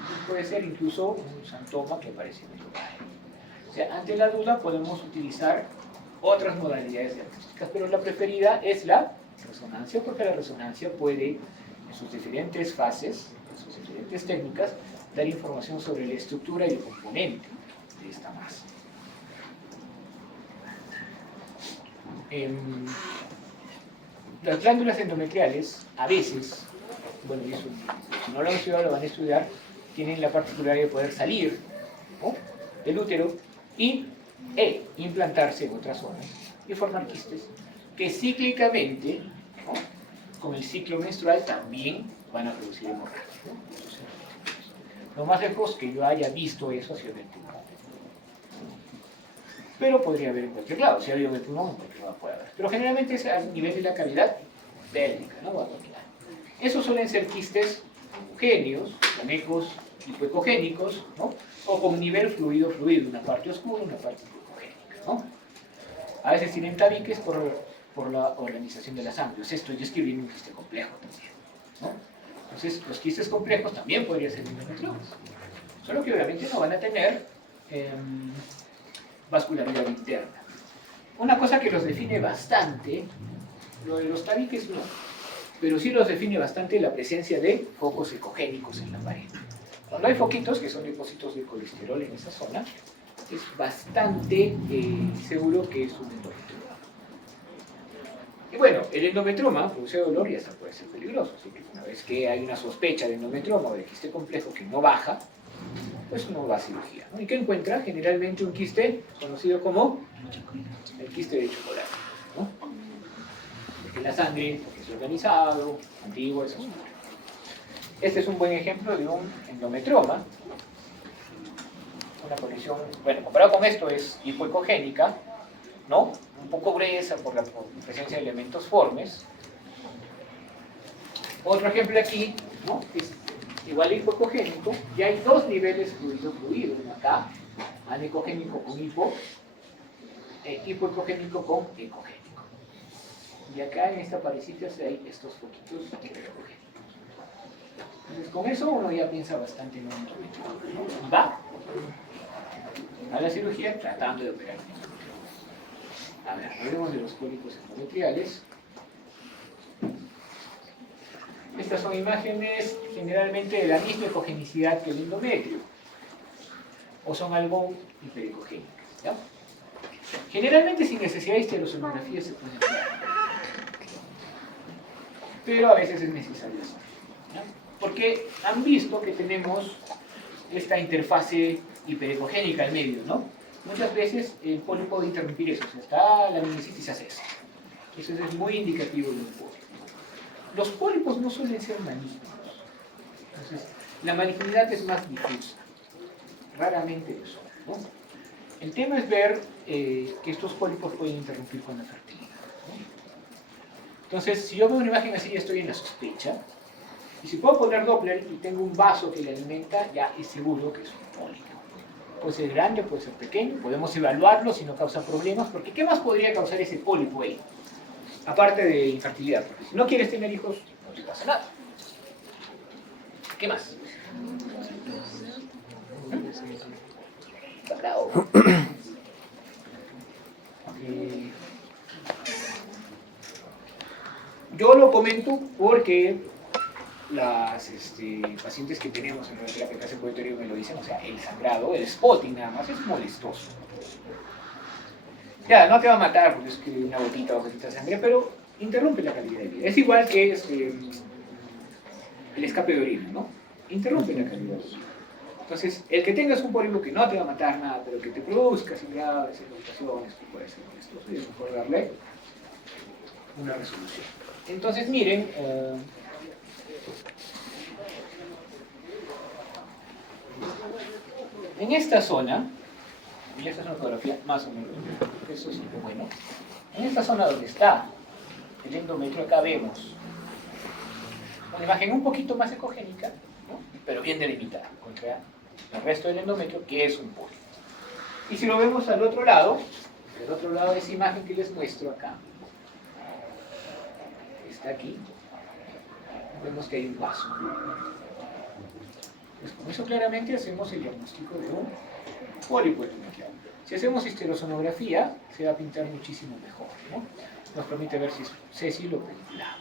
Entonces puede ser incluso un xantoma que aparece en el lugar. O sea, ante la duda podemos utilizar otras modalidades diagnósticas, pero la preferida es la resonancia, porque la resonancia puede, en sus diferentes fases, en sus diferentes técnicas, dar información sobre la estructura y el componente de esta masa. Las glándulas endometriales, a veces, bueno, y eso, si no lo han estudiado, lo van a estudiar, tienen la particularidad de poder salir, ¿no?, del útero e implantarse en otras zonas y formar quistes que cíclicamente, ¿no?, con el ciclo menstrual también van a producir hemorragia, ¿no? Lo más lejos que yo haya visto eso ha sido en el pulmón. Pero podría haber en cualquier lado. Si ha habido en el pulmón, en cualquier lado puede haber. Pero generalmente es a nivel de la cavidad pélvica, ¿no? Esos suelen ser quistes homogéneos, conejos hipoecogénicos, ¿no?, o con nivel fluido-fluido, una parte oscura, una parte hipoecogénica, ¿no? A veces tienen tabiques por la organización de la sangre. Esto ya escribí un quiste complejo también, ¿no? Entonces, los quistes complejos también podrían ser endometriomas, solo que obviamente no van a tener vascularidad interna. Una cosa que los define bastante, lo de los tabiques no, pero sí los define bastante la presencia de focos ecogénicos en la pared. Cuando hay foquitos, que son depósitos de colesterol en esa zona, es bastante seguro que es un endometrioma. Y bueno, el endometrioma produce dolor y hasta puede ser peligroso, así que una vez que hay una sospecha de endometrioma o de quiste complejo que no baja, pues uno va a cirugía, ¿no? ¿Y qué encuentra? Generalmente un quiste conocido como el quiste de chocolate, ¿no? Porque la sangre es organizado, antiguo, eso. Este es un buen ejemplo de un endometrioma. Una condición, bueno, comparado con esto es hipoecogénica, ¿no? Un poco gruesa por la presencia de elementos formes. Otro ejemplo aquí, ¿no?, es igual hipoecogénico, y hay dos niveles fluido-fluido, acá, anecogénico con hipoecogénico con ecogénico. Y acá en esta parecita hay estos poquitos ecogénicos. Entonces con eso uno ya piensa bastante en un endometrioma, ¿no? Va a la cirugía tratando de operar. A ver, hablemos de los cólicos endometriales. Estas son imágenes generalmente de la misma ecogenicidad que el endometrio, o son algo hiperecogénicas, ¿ya? Generalmente sin necesidad de histerosonografía se puede hacer, pero a veces es necesario hacerlo, ¿ya? Porque han visto que tenemos esta interfase hiperecogénica al medio, ¿no? Muchas veces el pólipo puede interrumpir eso, o sea, está la minicitis y se hace eso. Eso es muy indicativo de un pólipo. Los pólipos no suelen ser malignos, entonces la malignidad es más difusa, raramente lo son, ¿no? El tema es ver que estos pólipos pueden interrumpir con la fertilidad, ¿no? Entonces, si yo veo una imagen así, ya estoy en la sospecha, y si puedo poner Doppler y tengo un vaso que le alimenta, ya es seguro que es un pólipo. Puede ser grande, puede ser pequeño, podemos evaluarlo si no causa problemas, porque ¿qué más podría causar ese pólipo ahí? Aparte de infertilidad, porque si no quieres tener hijos, no te pasa nada. ¿Qué más? Yo lo comento porque las pacientes que tenemos en la terapia secuitorio me lo dicen, o sea, el sangrado, el spotting nada más es molestoso. Ya, no te va a matar porque es que una gotita o gotita de sangre, pero interrumpe la calidad de vida. Es igual que el escape de orina, ¿no? Interrumpe la calidad de orina. Entonces, el que tengas un pólipo que no te va a matar nada, pero que te produzca sin graves irritaciones, que puede ser molestoso, y es mejor darle una resolución. Entonces, miren, en esta zona, y esta es una fotografía más o menos, eso sí que bueno, en esta zona donde está el endometrio, acá vemos una imagen un poquito más ecogénica, ¿no? Pero bien delimitada contra el resto del endometrio, que es un pólipo. Y si lo vemos al otro lado, de esa imagen que les muestro acá, está aquí, vemos que hay un vaso. Pues con eso claramente hacemos el diagnóstico de un pólipo endometrial. Si hacemos histerosonografía, se va a pintar muchísimo mejor, ¿no? Nos permite ver si es sésil o pediculado.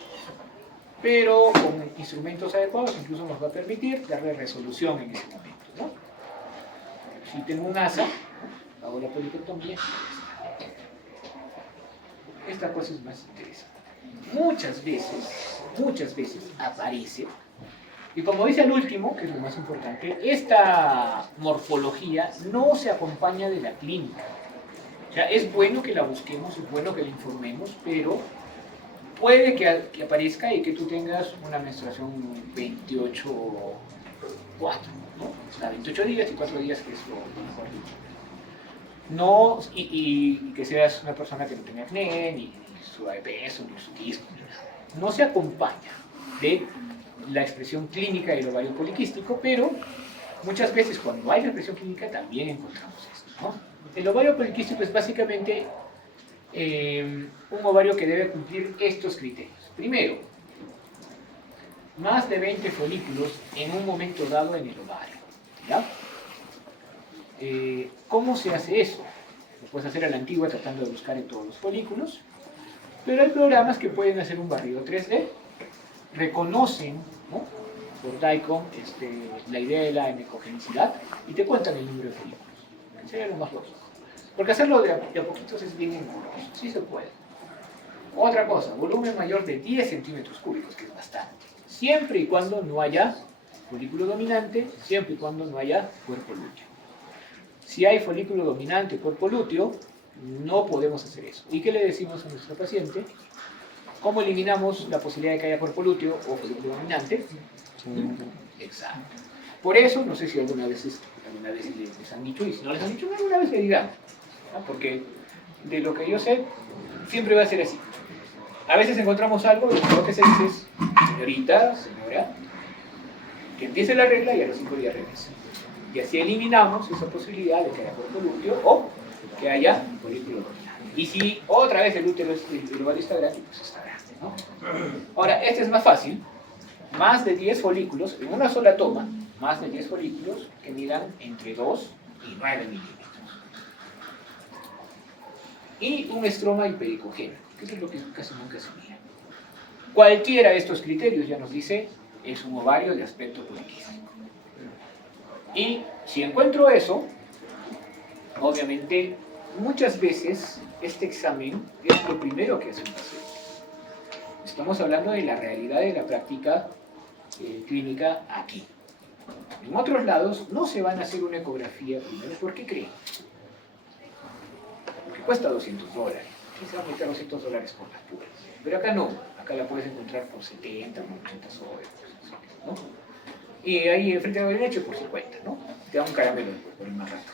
Pero con instrumentos adecuados incluso nos va a permitir darle resolución en ese momento, ¿no? Si tengo un asa, ¿no? Hago la polipectomía. Esta cosa es más interesante. Muchas veces aparece, y como dice el último, que es lo más importante, esta morfología no se acompaña de la clínica. O sea, es bueno que la busquemos, es bueno que la informemos, pero puede que aparezca y que tú tengas una menstruación 28-4, ¿no? O sea, 28 días y 4 días, que es lo mejor dicho. No, y que seas una persona que no tenga acné, ni suba de peso, ni su disco, ni nada. No se acompaña de la expresión clínica del ovario poliquístico, pero muchas veces cuando hay la expresión clínica también encontramos esto, ¿no? El ovario poliquístico es básicamente un ovario que debe cumplir estos criterios. Primero, más de 20 folículos en un momento dado en el ovario, ¿ya? ¿Cómo se hace eso? Lo puedes hacer a la antigua tratando de buscar en todos los folículos, pero hay programas que pueden hacer un barrido 3D, reconocen, ¿no?, por DICOM la idea de la ecogenicidad y te cuentan el número de folículos, que sería lo más lógico. Porque hacerlo de a poquitos es bien engorroso, sí se puede. Otra cosa, volumen mayor de 10 centímetros cúbicos, que es bastante, siempre y cuando no haya folículo dominante, siempre y cuando no haya cuerpo lúteo. Si hay folículo dominante o cuerpo lúteo, no podemos hacer eso. ¿Y qué le decimos a nuestro paciente? ¿Cómo eliminamos la posibilidad de que haya cuerpo lúteo o folículo dominante? Exacto. Por eso, no sé si alguna vez les han dicho, y si no les han dicho, alguna vez le dirán, ¿no? Porque de lo que yo sé, siempre va a ser así. A veces encontramos algo y lo que se dice es, señorita, señora, que empiece la regla y a los 5 días regrese. Y así eliminamos esa posibilidad de que haya cuerpo lúteo o que haya folículo dominante. Y si otra vez el útero, el ovario está grande, pues está grande, ¿no? Ahora, este es más fácil. Más de 10 folículos, en una sola toma, más de 10 folículos que midan entre 2 y 9 milímetros. Y un estroma hipericogénico, que eso es lo que casi nunca se mira. Cualquiera de estos criterios, ya nos dice, es un ovario de aspecto poliquístico. Y si encuentro eso, obviamente, muchas veces este examen es lo primero que hace un paciente. Estamos hablando de la realidad de la práctica clínica aquí. En otros lados no se van a hacer una ecografía primero. ¿Por qué creen? Porque cuesta $200. Sí, se van a meter $200 por las puras. Pero acá no. Acá la puedes encontrar por 70, 80 soles, ¿no? Y ahí enfrente del derecho por 50, ¿no? Te da un caramelo por el más rato.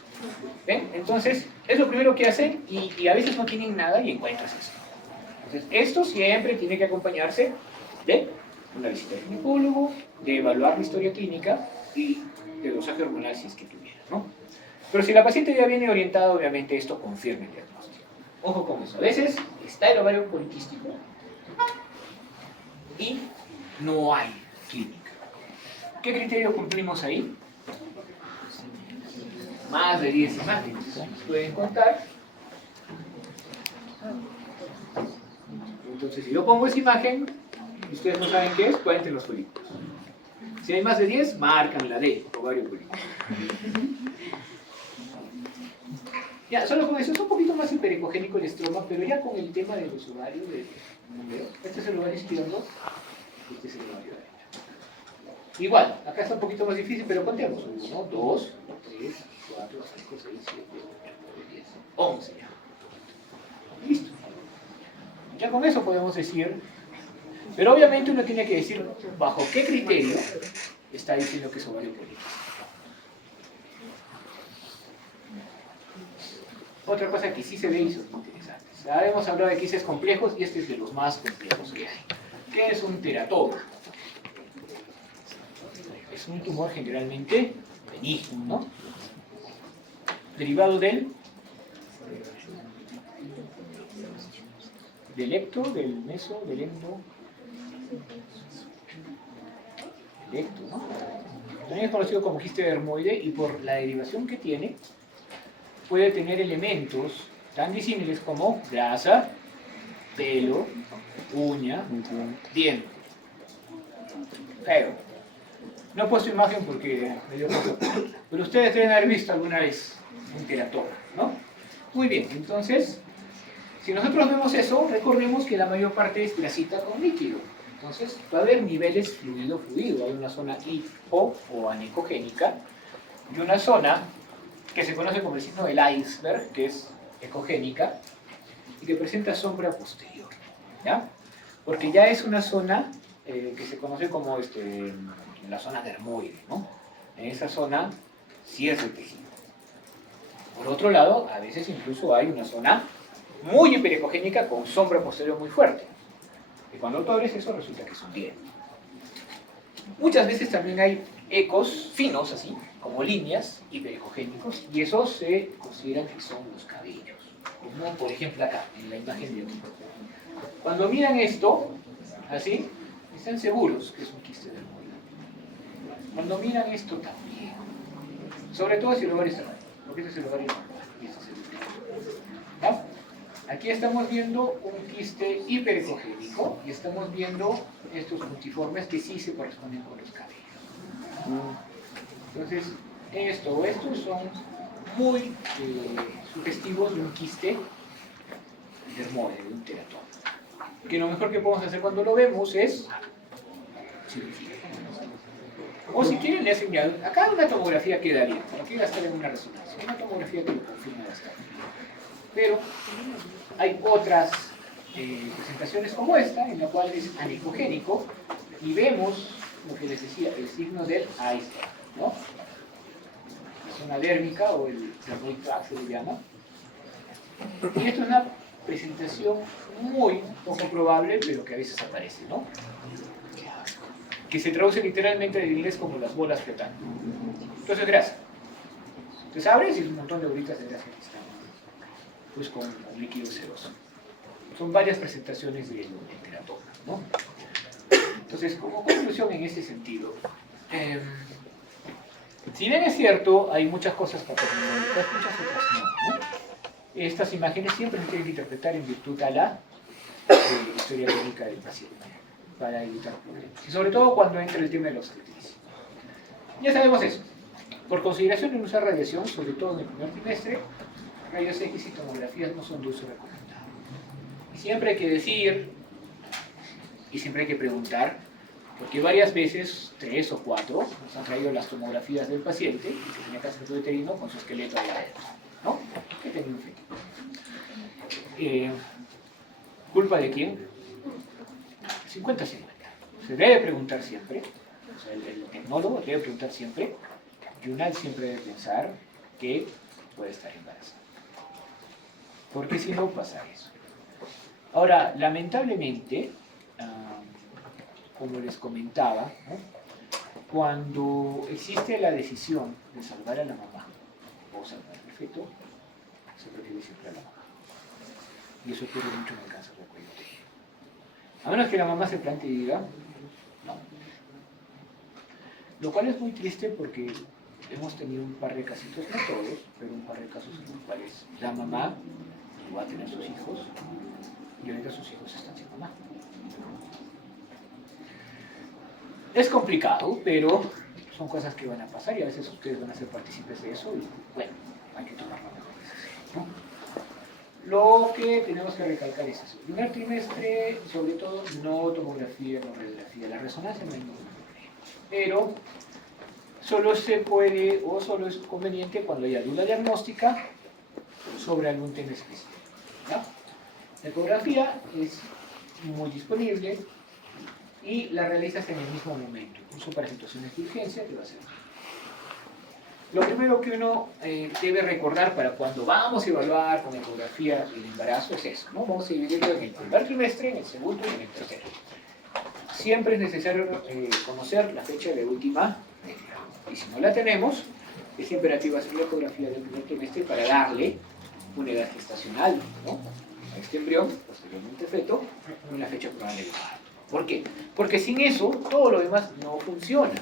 ¿Ven? Entonces, es lo primero que hacen y a veces no tienen nada y encuentras esto. Entonces, esto siempre tiene que acompañarse de una visita al ginecólogo, de evaluar la historia clínica y de dosaje hormonal si es que tuviera, ¿no? Pero si la paciente ya viene orientada, obviamente esto confirma el diagnóstico. Ojo con eso. A veces está el ovario poliquístico y no hay clínica. ¿Qué criterio cumplimos ahí? Más de 10 imágenes. Pueden contar. Entonces, si yo pongo esa imagen, y ustedes no saben qué es, cuenten los folículos. Si hay más de 10, marcan la D, ovario poliquístico. Ya, solo con eso es un poquito más hiperecogénico el estroma, pero ya con el tema de los ovarios, este es el ovario izquierdo, este es el ovario derecho. Igual, acá está un poquito más difícil, pero contemos. 1, 2, 3, 4, 5, 6, 7, 8, 9, 10, 11. Listo. Ya con eso podemos decir, pero obviamente uno tiene que decir bajo qué criterio está diciendo que es ovario poliquístico. Otra cosa que sí se ve y son interesantes. Ya hemos hablado de quistes complejos y este es de los más complejos que hay. ¿Qué es un teratoma? Es un tumor generalmente benigno, ¿no? Derivado del ecto, del meso, del endo, el ecto, ¿no? También es conocido como quiste dermoide y por la derivación que tiene puede tener elementos tan disímiles como grasa, pelo, uña, diente. Feo. No he puesto imagen porque me dio cosa, pero ustedes deben haber visto alguna vez un teratoma, ¿no? Muy bien, entonces, si nosotros vemos eso, recordemos que la mayor parte es grasita con líquido. Entonces, va a haber niveles fluido-fluido. Hay una zona hipo o anecogénica y una zona que se conoce como el signo del iceberg, que es ecogénica y que presenta sombra posterior, ¿ya? Porque ya es una zona que se conoce como la zona dermoide, ¿no? En esa zona sí es el tejido. Por otro lado, a veces incluso hay una zona muy hiperecogénica con sombra posterior muy fuerte. Y cuando tú abres eso resulta que es un diente. Muchas veces también hay ecos finos, así, como líneas hiperecogénicos, y esos se consideran que son los cabellos. Como por ejemplo acá, en la imagen de aquí. Cuando miran esto, así, están seguros que es un quiste dermoide. Cuando miran esto también, sobre todo si el ovario está mal, porque este es el ovario normal y este es el útero. ¿No? Aquí estamos viendo un quiste hiperecogénico y estamos viendo estos multiformes que sí se corresponden con los cabellos. Entonces, esto o estos son muy sugestivos de un quiste dermoide, de un teratoma. Que lo mejor que podemos hacer cuando lo vemos es cirugía. O si quieren, le hacen ya. Acá una tomografía queda bien, no quiero gastar en una resonancia. Una tomografía que lo confirma bastante. Pero hay otras presentaciones como esta, en la cual es anecogénico y vemos lo que les decía, el signo del iceberg, ¿no? La zona dérmica o el dermoid tract se le llama. Y esto es una presentación muy poco probable, pero que a veces aparece, ¿no? Que se traduce literalmente en inglés como las bolas flotando. Entonces, grasa. Entonces abres y es un montón de bolitas de grasa que están pues con un líquido seroso. Son varias presentaciones del teratoma, ¿no? Entonces, como conclusión en ese sentido, si bien es cierto, hay muchas cosas patológicas, muchas otras no, ¿no? Estas imágenes siempre se tienen que interpretar en virtud a la historia clínica del paciente, para evitar problemas. Y sobre todo cuando entra el tema de la obstetricia. Ya sabemos eso. Por consideración de usar radiación, sobre todo en el primer trimestre, rayos X y tomografías no son de uso recomendado. Y siempre hay que decir, y siempre hay que preguntar, porque varias veces, 3 o 4, nos han traído las tomografías del paciente que tenía cáncer uterino con su esqueleto ahí adentro, ¿no? Que tenía un feto. ¿Culpa de quién? 50-50. Se debe preguntar siempre, o sea, el tecnólogo debe preguntar siempre, y UNAL siempre debe pensar que puede estar embarazada. Porque si no pasa eso. Ahora, lamentablemente, como les comentaba, ¿no? Cuando existe la decisión de salvar a la mamá o salvar al feto, se prefiere siempre a la mamá. Y eso ocurre mucho en el cáncer de cuello uterino. A menos que la mamá se plantee y diga, no. Lo cual es muy triste porque hemos tenido un par de casitos, no todos, pero un par de casos en los cuales la mamá va a tener sus hijos y ahorita sus hijos están sin mamá. Es complicado, pero son cosas que van a pasar y a veces ustedes van a ser partícipes de eso y bueno, hay que tomar la decisión, ¿no? Lo que tenemos que recalcar es eso. El primer trimestre, sobre todo, no tomografía, no radiografía. La resonancia no hay ningún problema. pero solo se puede o solo es conveniente cuando haya duda diagnóstica sobre algún tema específico. ¿Ya? La ecografía es muy disponible y la realizas en el mismo momento, incluso para situaciones de urgencia te va a servir. Lo primero que uno debe recordar para cuando vamos a evaluar con ecografía el embarazo es eso, ¿no? Vamos a dividirlo en el primer trimestre, en el segundo y en el tercero. Siempre es necesario conocer la fecha de última regla. Y si no la tenemos, es imperativo hacer la ecografía del primer trimestre para darle una edad gestacional, ¿no? A este embrión, posteriormente feto, una fecha probable de parto. ¿Por qué? Porque sin eso, todo lo demás no funciona.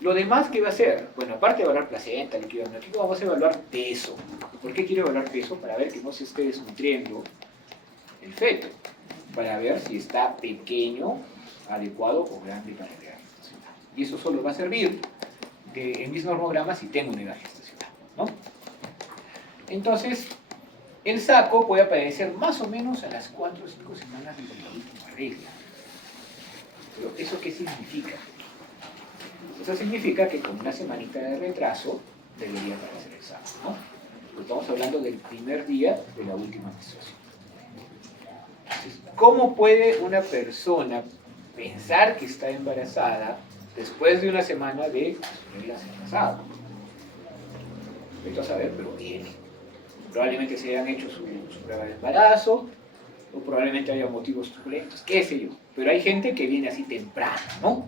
Lo demás, ¿qué va a hacer? Bueno, aparte de evaluar placenta, líquido amniótico, vamos a evaluar peso. ¿Por qué quiero evaluar peso? Para ver que no se esté desnutriendo el feto. Para ver si está pequeño, adecuado o grande para crear gestacional. Y eso solo va a servir en mis normogramas si tengo una edad gestacional, ¿no? Entonces, el saco puede aparecer más o menos a las 4 o 5 semanas de la última regla. ¿Pero eso qué significa? Eso significa que con una semanita de retraso debería aparecer el saco, ¿no? Estamos hablando del primer día de la última menstruación. Entonces, ¿cómo puede una persona pensar que está embarazada después de una semana de reglas embarazadas? Esto a saber, pero tiene. Probablemente se hayan hecho su prueba de embarazo, o probablemente haya motivos turbulentos, qué sé yo. Pero hay gente que viene así temprano, ¿no?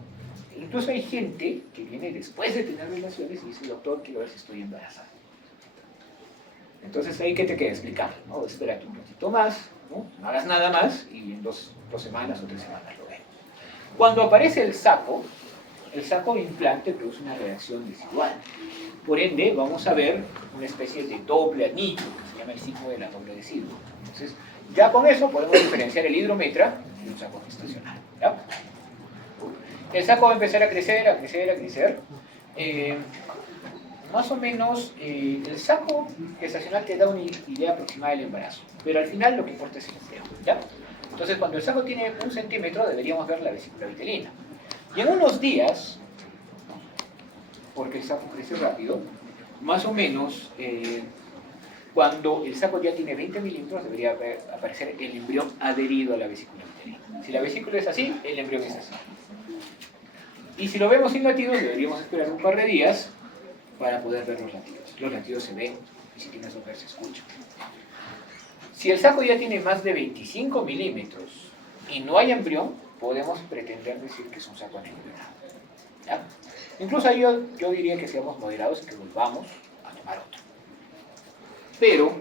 Incluso hay gente que viene después de tener relaciones y dice, doctor, quiero ver si estoy embarazada. Entonces ahí que te queda explicar, ¿no? Espérate un ratito más, ¿no? No hagas nada más y en 2 semanas o 3 semanas lo vemos. Cuando aparece el saco de implante produce una reacción desigual. Por ende, vamos a ver una especie de doble anillo, que se llama el signo de la doble decidua. Entonces, ya con eso podemos diferenciar el hidrometra de un saco gestacional, ¿ya? El saco va a empezar a crecer, a crecer, a crecer. Más o menos, el saco gestacional te da una idea aproximada del embarazo, pero al final lo que importa es el embrión, ¿ya? Entonces, cuando el saco tiene 1 centímetro, deberíamos ver la vesícula vitelina. Y en unos días, porque el saco crece rápido, más o menos, cuando el saco ya tiene 20 milímetros, debería aparecer el embrión adherido a la vesícula vitelina. Si la vesícula es así, el embrión es así. Y si lo vemos sin latidos, deberíamos esperar un par de días para poder ver los latidos. Los latidos se ven y si tienes que ver se escuchan. Si el saco ya tiene más de 25 milímetros y no hay embrión, podemos pretender decir que es un saco anembrionado, ¿ya? Incluso ahí yo diría que seamos moderados y que volvamos a tomar otro. Pero,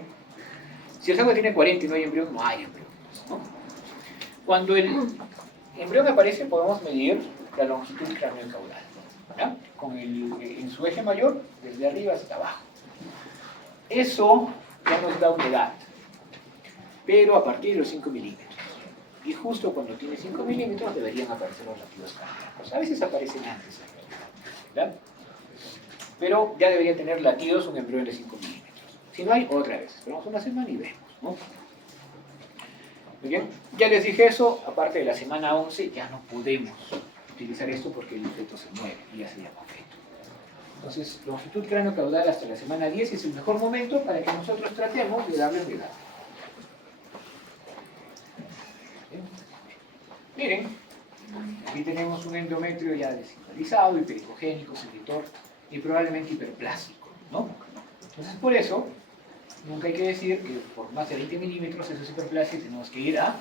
si el saco tiene 40 y no hay embrión, no hay embrión, ¿no? Cuando el embrión aparece, podemos medir la longitud craneocaudal, ¿ya? En su eje mayor, desde arriba hasta abajo. Eso ya nos da una edad, pero a partir de los 5 milímetros. Y justo cuando tiene 5 milímetros deberían aparecer los latidos cardíacos. A veces aparecen antes, ¿ya? Pero ya debería tener latidos un embrión de 5 milímetros. Si no hay, otra vez. Esperamos una semana y vemos, ¿no? Muy bien. Ya les dije eso, aparte de la semana 11 ya no podemos utilizar esto porque el feto se mueve y ya se llama feto. Entonces, longitud craneocaudal hasta la semana 10 es el mejor momento para que nosotros tratemos de darle una edad. Miren, aquí tenemos un endometrio ya descentralizado, hipericogénico, secretor y probablemente hiperplástico, ¿no? Entonces, por eso, nunca hay que decir que por más de 20 milímetros eso es hiperplasia y tenemos que ir a...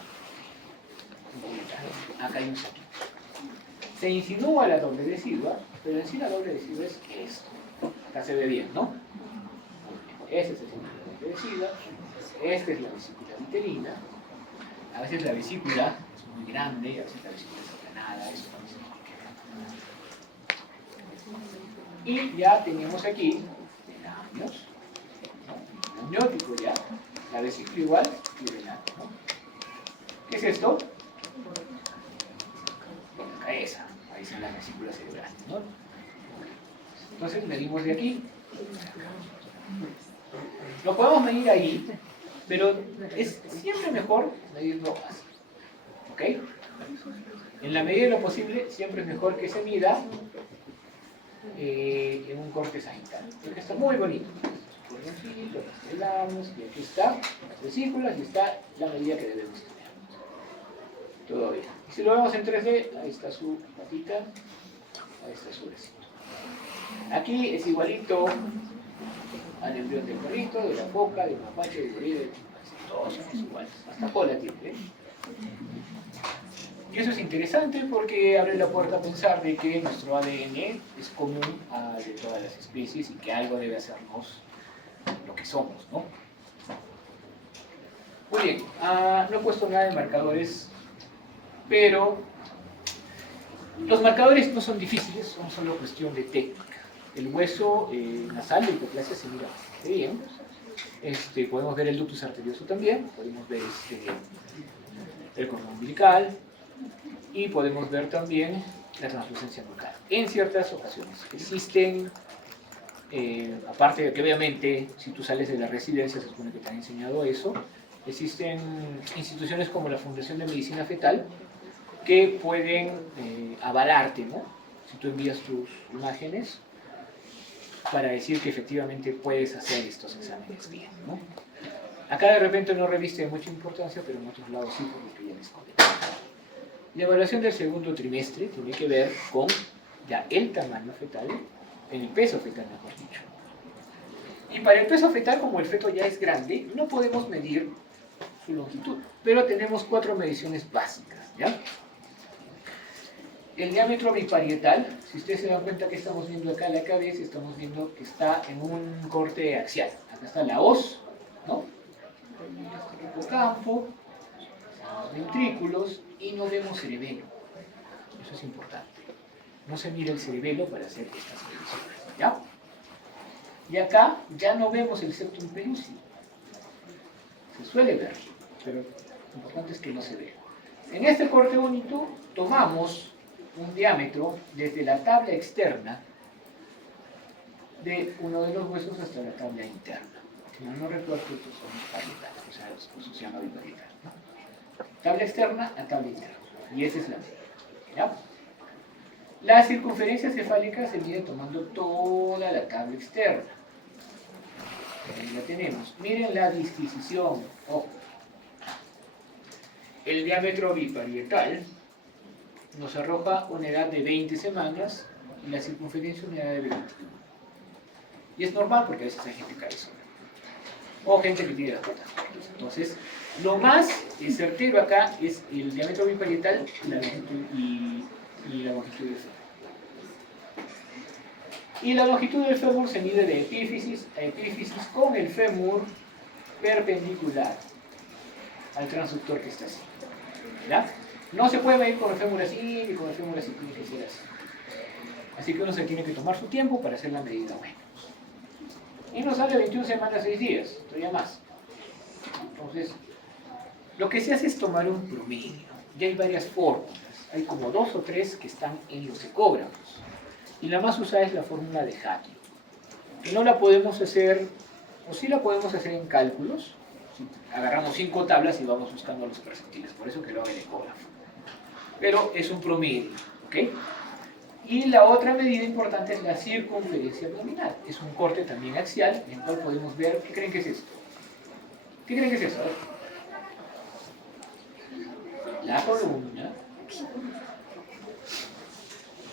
Acá hay un saquito. Se insinúa la doble decidua, pero en sí la doble decidua es esto. Acá se ve bien, ¿no? Este es el centro de la doble decidua, esta es la vesícula vitelina. A veces la vesícula es muy grande, a veces la vesícula es aplanada, eso no. Y ya tenemos aquí el amnios, ¿no? El amniótico ya, la vesícula igual y el ano, ¿no? ¿Qué es esto? La cabeza, ahí está la vesícula cerebral, ¿no? Entonces medimos de aquí. Lo podemos medir ahí, pero es siempre mejor medirlo así, ¿ok? En la medida de lo posible, siempre es mejor que se mida en un corte sagitario, porque está muy bonito. Cordoncito, pastelamos, y aquí está las vesículas y está la medida que debemos tener. Todo bien. Y si lo vemos en 3D, ahí está su patita, ahí está su besito. Aquí es igualito al embrión del perrito, de la foca, del mapache, del gorila, del chimpancé. Todos son iguales, hasta cola tiene. Y eso es interesante porque abre la puerta a pensar de que nuestro ADN es común al de todas las especies y que algo debe hacernos lo que somos, ¿no? Muy bien, no he puesto nada de marcadores, pero los marcadores no son difíciles, son solo cuestión de técnica. El hueso nasal de hipoplasia se mira bastante bien. Podemos ver el ductus arterioso también, podemos ver el cordón umbilical y podemos ver también la translucencia nucal. En ciertas ocasiones existen, aparte de que obviamente si tú sales de la residencia se supone que te han enseñado eso, existen instituciones como la Fundación de Medicina Fetal que pueden avalarte, ¿no? Si tú envías tus imágenes para decir que efectivamente puedes hacer estos exámenes bien, ¿no? Acá de repente no reviste de mucha importancia, pero en otros lados sí, por lo que ya les comenté. La evaluación del segundo trimestre tiene que ver con ya el tamaño fetal, el peso fetal mejor dicho. Y para el peso fetal, como el feto ya es grande, no podemos medir su longitud, pero tenemos 4 mediciones básicas, ¿ya? El diámetro biparietal, si ustedes se dan cuenta que estamos viendo acá la cabeza, estamos viendo que está en un corte axial. Acá está la hoz, ¿no? El hipocampo, los ventrículos y no vemos cerebelo. Eso es importante. No se mira el cerebelo para hacer estas mediciones, ¿ya? Y acá ya no vemos el septum pelúcido. Se suele ver, pero lo importante es que no se vea. En este corte bonito tomamos un diámetro desde la tabla externa de uno de los huesos hasta la tabla interna. Si no recuerdo que estos son parietales, o sea, los huesos se llaman biparietales, ¿no? Tabla externa a tabla interna. Y esa es la medida, ¿ya? La circunferencia cefálica se mide tomando toda la tabla externa. Ahí la tenemos. Miren la disquisición. Ojo. El diámetro biparietal nos arroja una edad de 20 semanas y la circunferencia una edad de 21. Y es normal porque a veces hay gente cabezona. O gente que tiene las patas cortas. Entonces, lo más certero acá es el diámetro biparietal y la longitud, y la longitud del fémur. Y la longitud del fémur se mide de epífisis a epífisis con el fémur perpendicular al transductor que está así. ¿Ya? No se puede medir con el fémur así ni con el fémur así, tiene que ser así. Así que uno se tiene que tomar su tiempo para hacer la medida buena. Y nos sale 21 semanas, 6 días, todavía más. Entonces, lo que se hace es tomar un promedio. Ya hay varias fórmulas. Hay como 2 o 3 que están en los ecógrafos. Y la más usada es la fórmula de Hadley. Que no la podemos hacer, o sí la podemos hacer en cálculos. Agarramos 5 tablas y vamos buscando los percentiles. Por eso que lo haga el ecógrafo. Pero es un promedio, ¿ok? Y la otra medida importante es la circunferencia abdominal. Es un corte también axial, en el cual podemos ver, ¿qué creen que es esto? ¿Qué creen que es esto? La columna.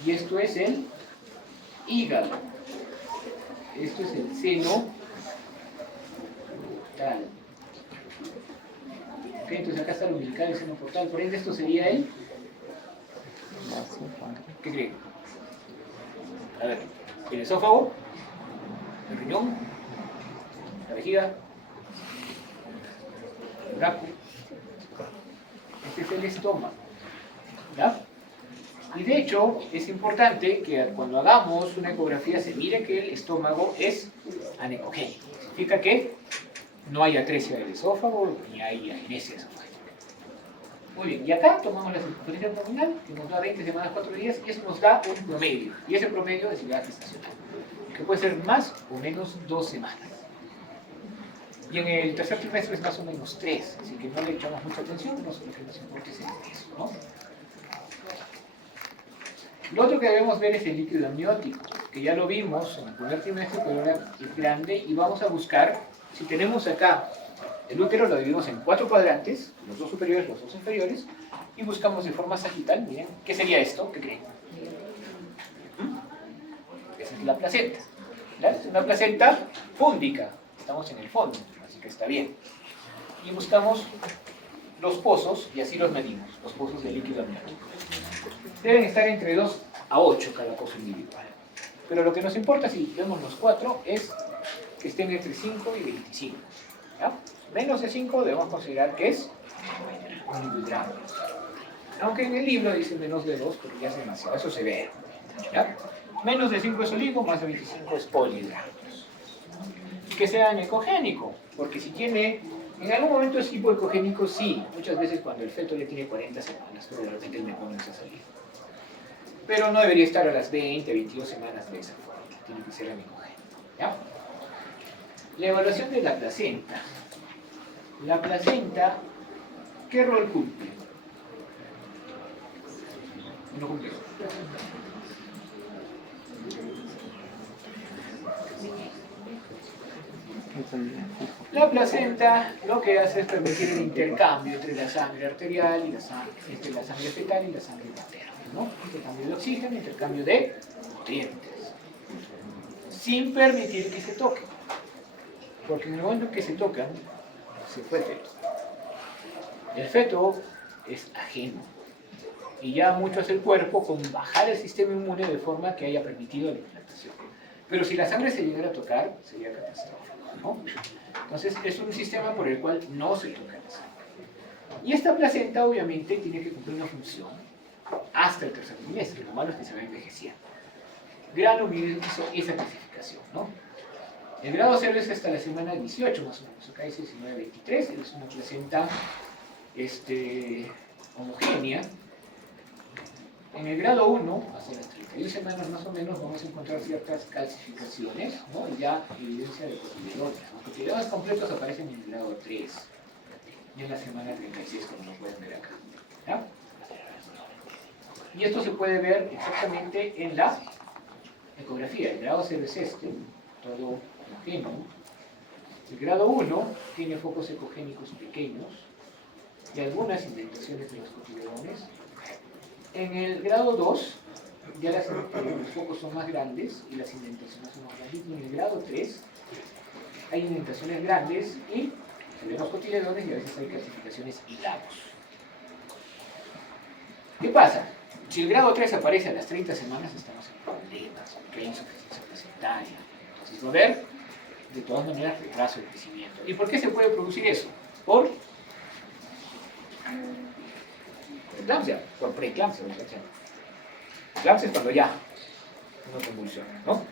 Y esto es el hígado. Esto es el seno portal. Ok, entonces acá está el umbilical y el seno portal. Por ende, esto sería el... ¿Qué creen? A ver, el esófago, el riñón, la vejiga, el braco. Este es el estómago, ¿ya? Y de hecho, es importante que cuando hagamos una ecografía se mire que el estómago es anecogénico. Significa que no hay atresia del esófago ni hay agenesia esofágica. Muy bien, y acá tomamos la circunferencia abdominal, que nos da 20 semanas, 4 días, y eso nos da un promedio. Y ese promedio es la edad gestacional, que puede ser más o menos 2 semanas. Y en el tercer trimestre es más o menos 3, así que no le echamos mucha atención, no sé lo que nos importa es eso, ¿no? Lo otro que debemos ver es el líquido amniótico. que ya lo vimos en el primer trimestre, pero ahora es grande, y vamos a buscar, si tenemos acá el útero, lo dividimos en 4 cuadrantes, los 2 superiores, los 2 inferiores, y buscamos de forma sagital, miren, ¿qué sería esto? ¿Qué creen? Esa es la placenta. ¿Verdad? Es una placenta fúndica, estamos en el fondo, así que está bien. Y buscamos los pozos, y así los medimos, los pozos de líquido amniótico. Deben estar entre 2 a 8 cada pozo individual. Pero lo que nos importa, si vemos los 4, es que estén entre 5 y 25. ¿Ya? Menos de 5 debemos considerar que es un miligramo. Aunque en el libro dice menos de 2, pero ya es demasiado, eso se ve. ¿Ya? Menos de 5 es oligo, más de 25 es poligramos. Y que sea ecogénico, porque si tiene, en algún momento es hipoecogénico, sí, muchas veces cuando el feto ya tiene 40 semanas, pero de repente me comienza a salir. Pero no debería estar a las 20, 22 semanas de esa forma, tiene que ser ecogénico. ¿Ya? La evaluación de la placenta. La placenta, ¿qué rol cumple? No cumple. La placenta lo que hace es permitir el intercambio entre la sangre arterial y la sangre fetal y la sangre materna, ¿no? Intercambio de oxígeno, intercambio de nutrientes, sin permitir que se toquen, porque en el momento en que se tocan, se fue el feto. El feto es ajeno, y ya mucho hace el cuerpo con bajar el sistema inmune de forma que haya permitido la implantación. Pero si la sangre se llegara a tocar, sería catastrófico, ¿no? Entonces es un sistema por el cual no se toca la sangre. Y esta placenta obviamente tiene que cumplir una función hasta el tercer trimestre, lo malo es que se va envejeciendo. Grado hizo esa clasificación, ¿no? El grado 0 es hasta la semana 18 más o menos, acá dice 19-23, es una placenta homogénea. En el grado 1, hasta las 31 semanas más o menos, vamos a encontrar ciertas calcificaciones, ¿no? Y ya evidencia de cotiledones. Los cotiledones completos aparecen en el grado 3 y en la semana 36, como lo pueden ver acá. ¿Ya? Y esto se puede ver exactamente en la ecografía. El grado 0 es todo homogéneo. El grado 1 tiene focos ecogénicos pequeños y algunas indentaciones de los cotiledones. En el grado 2, ya los focos son más grandes y las indentaciones son más grandes. Y en el grado 3, hay indentaciones grandes y se ven los cotiledones y a veces hay calcificaciones y lagos. ¿Qué pasa? Si el grado 3 aparece a las 30 semanas, estamos en problemas, porque hay insuficiencia placentaria. Entonces va a haber, de todas maneras, retraso de crecimiento. ¿Y por qué se puede producir eso? Por eclampsia, por preeclampsia. Eclampsia es cuando ya no convulsiona, ¿no?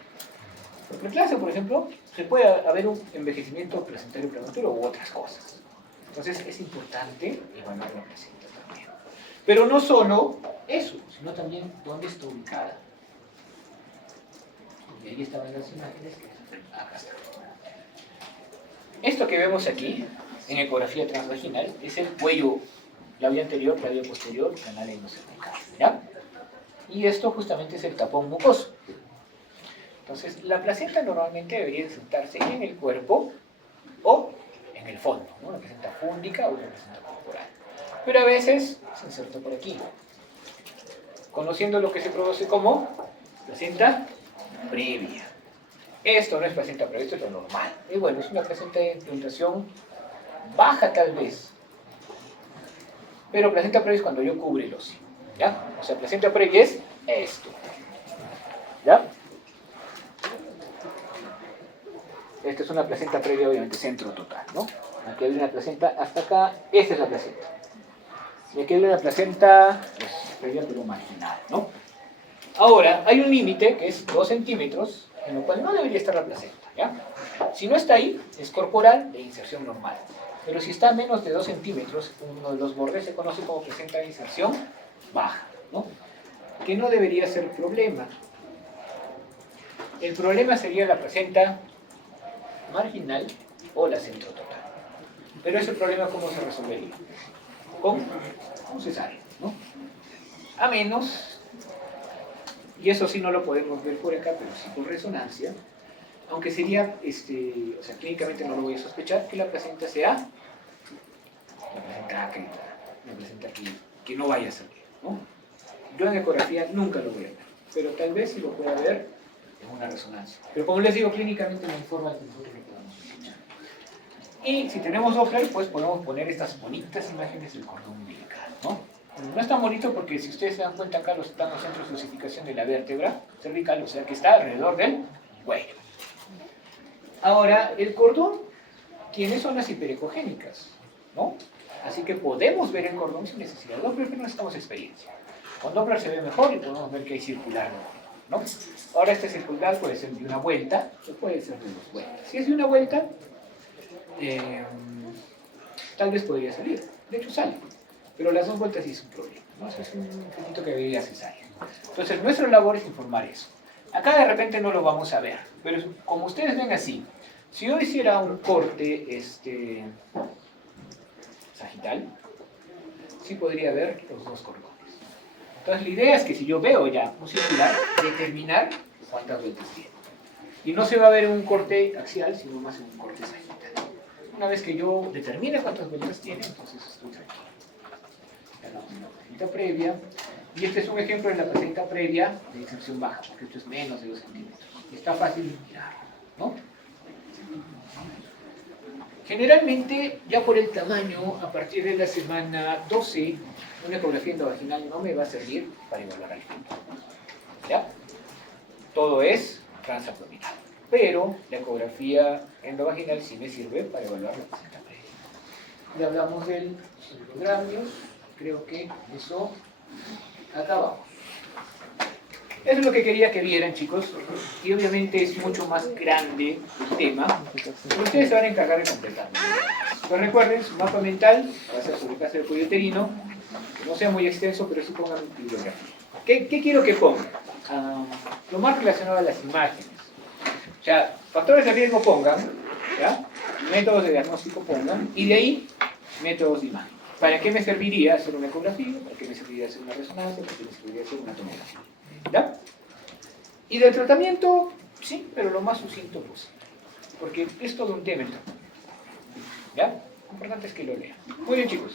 Por preeclampsia, por ejemplo, se puede haber un envejecimiento placentario prematuro u otras cosas. Entonces es importante evaluar la placenta también. Pero no solo eso, sino también dónde está ubicada. Y ahí estaban las imágenes que acá está. Esto que vemos aquí, en ecografía transvaginal, es el cuello labio anterior, labio posterior, canal endocervical, ¿ya? Y esto justamente es el tapón mucoso. Entonces, la placenta normalmente debería insertarse en el cuerpo o en el fondo, ¿no? Una placenta fúndica o una placenta corporal. Pero a veces se inserta por aquí, conociendo lo que se produce como placenta previa. Esto no es placenta previa, esto es lo normal. Y bueno, es una placenta de implantación baja tal vez. Pero placenta previa es cuando yo cubre el óseo, ¿ya? O sea, placenta previa es esto, ¿ya? Esta es una placenta previa, obviamente, centro total, ¿no? Aquí hay una placenta hasta acá, esta es la placenta. Y aquí hay una placenta, pues, previa pero marginal, ¿no? Ahora, hay un límite que es 2 centímetros, en lo cual no debería estar la placenta, ¿ya? Si no está ahí, es corporal de inserción normal. Pero si está a menos de 2 centímetros, uno de los bordes se conoce como placenta de inserción baja, ¿no? Que no debería ser problema. El problema sería la placenta marginal o la centro total. Pero ese problema, ¿cómo se resolvería? Con un cesárea, ¿no? A menos y eso sí no lo podemos ver por acá, pero sí por resonancia, aunque sería, o sea, clínicamente no lo voy a sospechar, que la placenta sea la placenta ácrita, la placenta que no vaya a salir, ¿no? Yo en ecografía nunca lo voy a ver, pero tal vez si lo pueda ver en una resonancia. Pero como les digo, clínicamente no informa que nosotros lo podamos sospechar. Y si tenemos Doppler, pues podemos poner estas bonitas imágenes del cordón umbilical, ¿no? No es tan bonito porque si ustedes se dan cuenta acá están los centros de osificación de la vértebra cervical, o sea que está alrededor del cuello. Ahora, el cordón tiene zonas hiperecogénicas, ¿no? Así que podemos ver el cordón sin necesidad de Doppler, pero no necesitamos experiencia. Con Doppler se ve mejor y podemos ver que hay circular, ¿no? Ahora este circular puede ser de una vuelta o puede ser de dos vueltas. Si es de una vuelta, tal vez podría salir. De hecho sale. Pero las dos vueltas sí es un problema, ¿no? Eso es un fetito que debería cesárea. Entonces nuestra labor es informar eso. Acá de repente no lo vamos a ver, pero como ustedes ven así, si yo hiciera un corte sagital, sí podría ver los dos cordones. Entonces la idea es que si yo veo ya un circular, determinar cuántas vueltas tiene. Y no se va a ver en un corte axial, sino más en un corte sagital. Una vez que yo determine cuántas vueltas tiene, entonces estoy tranquilo. La placenta previa, y este es un ejemplo de la placenta previa de inserción baja, porque esto es menos de 2 centímetros. Está fácil de mirar, ¿no? Generalmente, ya por el tamaño, a partir de la semana 12, una ecografía endovaginal no me va a servir para evaluar al feto. ¿Ya? Todo es transabdominal. Pero la ecografía endovaginal sí me sirve para evaluar la placenta previa. Ya hablamos de los gramios, creo que eso acabamos. Eso es lo que quería que vieran, chicos, y obviamente es mucho más grande el tema, pero ustedes se van a encargar de completarlo. Pues recuerden, su mapa mental va a ser sobre el caso del cuello uterino, que no sea muy extenso, pero sí pongan bibliografía. ¿Qué quiero que pongan? Lo más relacionado a las imágenes. O sea, factores de riesgo pongan, ¿ya? Métodos de diagnóstico pongan, y de ahí métodos de imagen. ¿Para qué me serviría hacer una ecografía? ¿Para qué me serviría hacer una resonancia? ¿Para qué me serviría hacer una tomografía? ¿Ya? Y del tratamiento, sí, pero lo más sucinto posible. Porque es todo un tema. ¿Ya? Lo importante es que lo lean. Muy bien, chicos.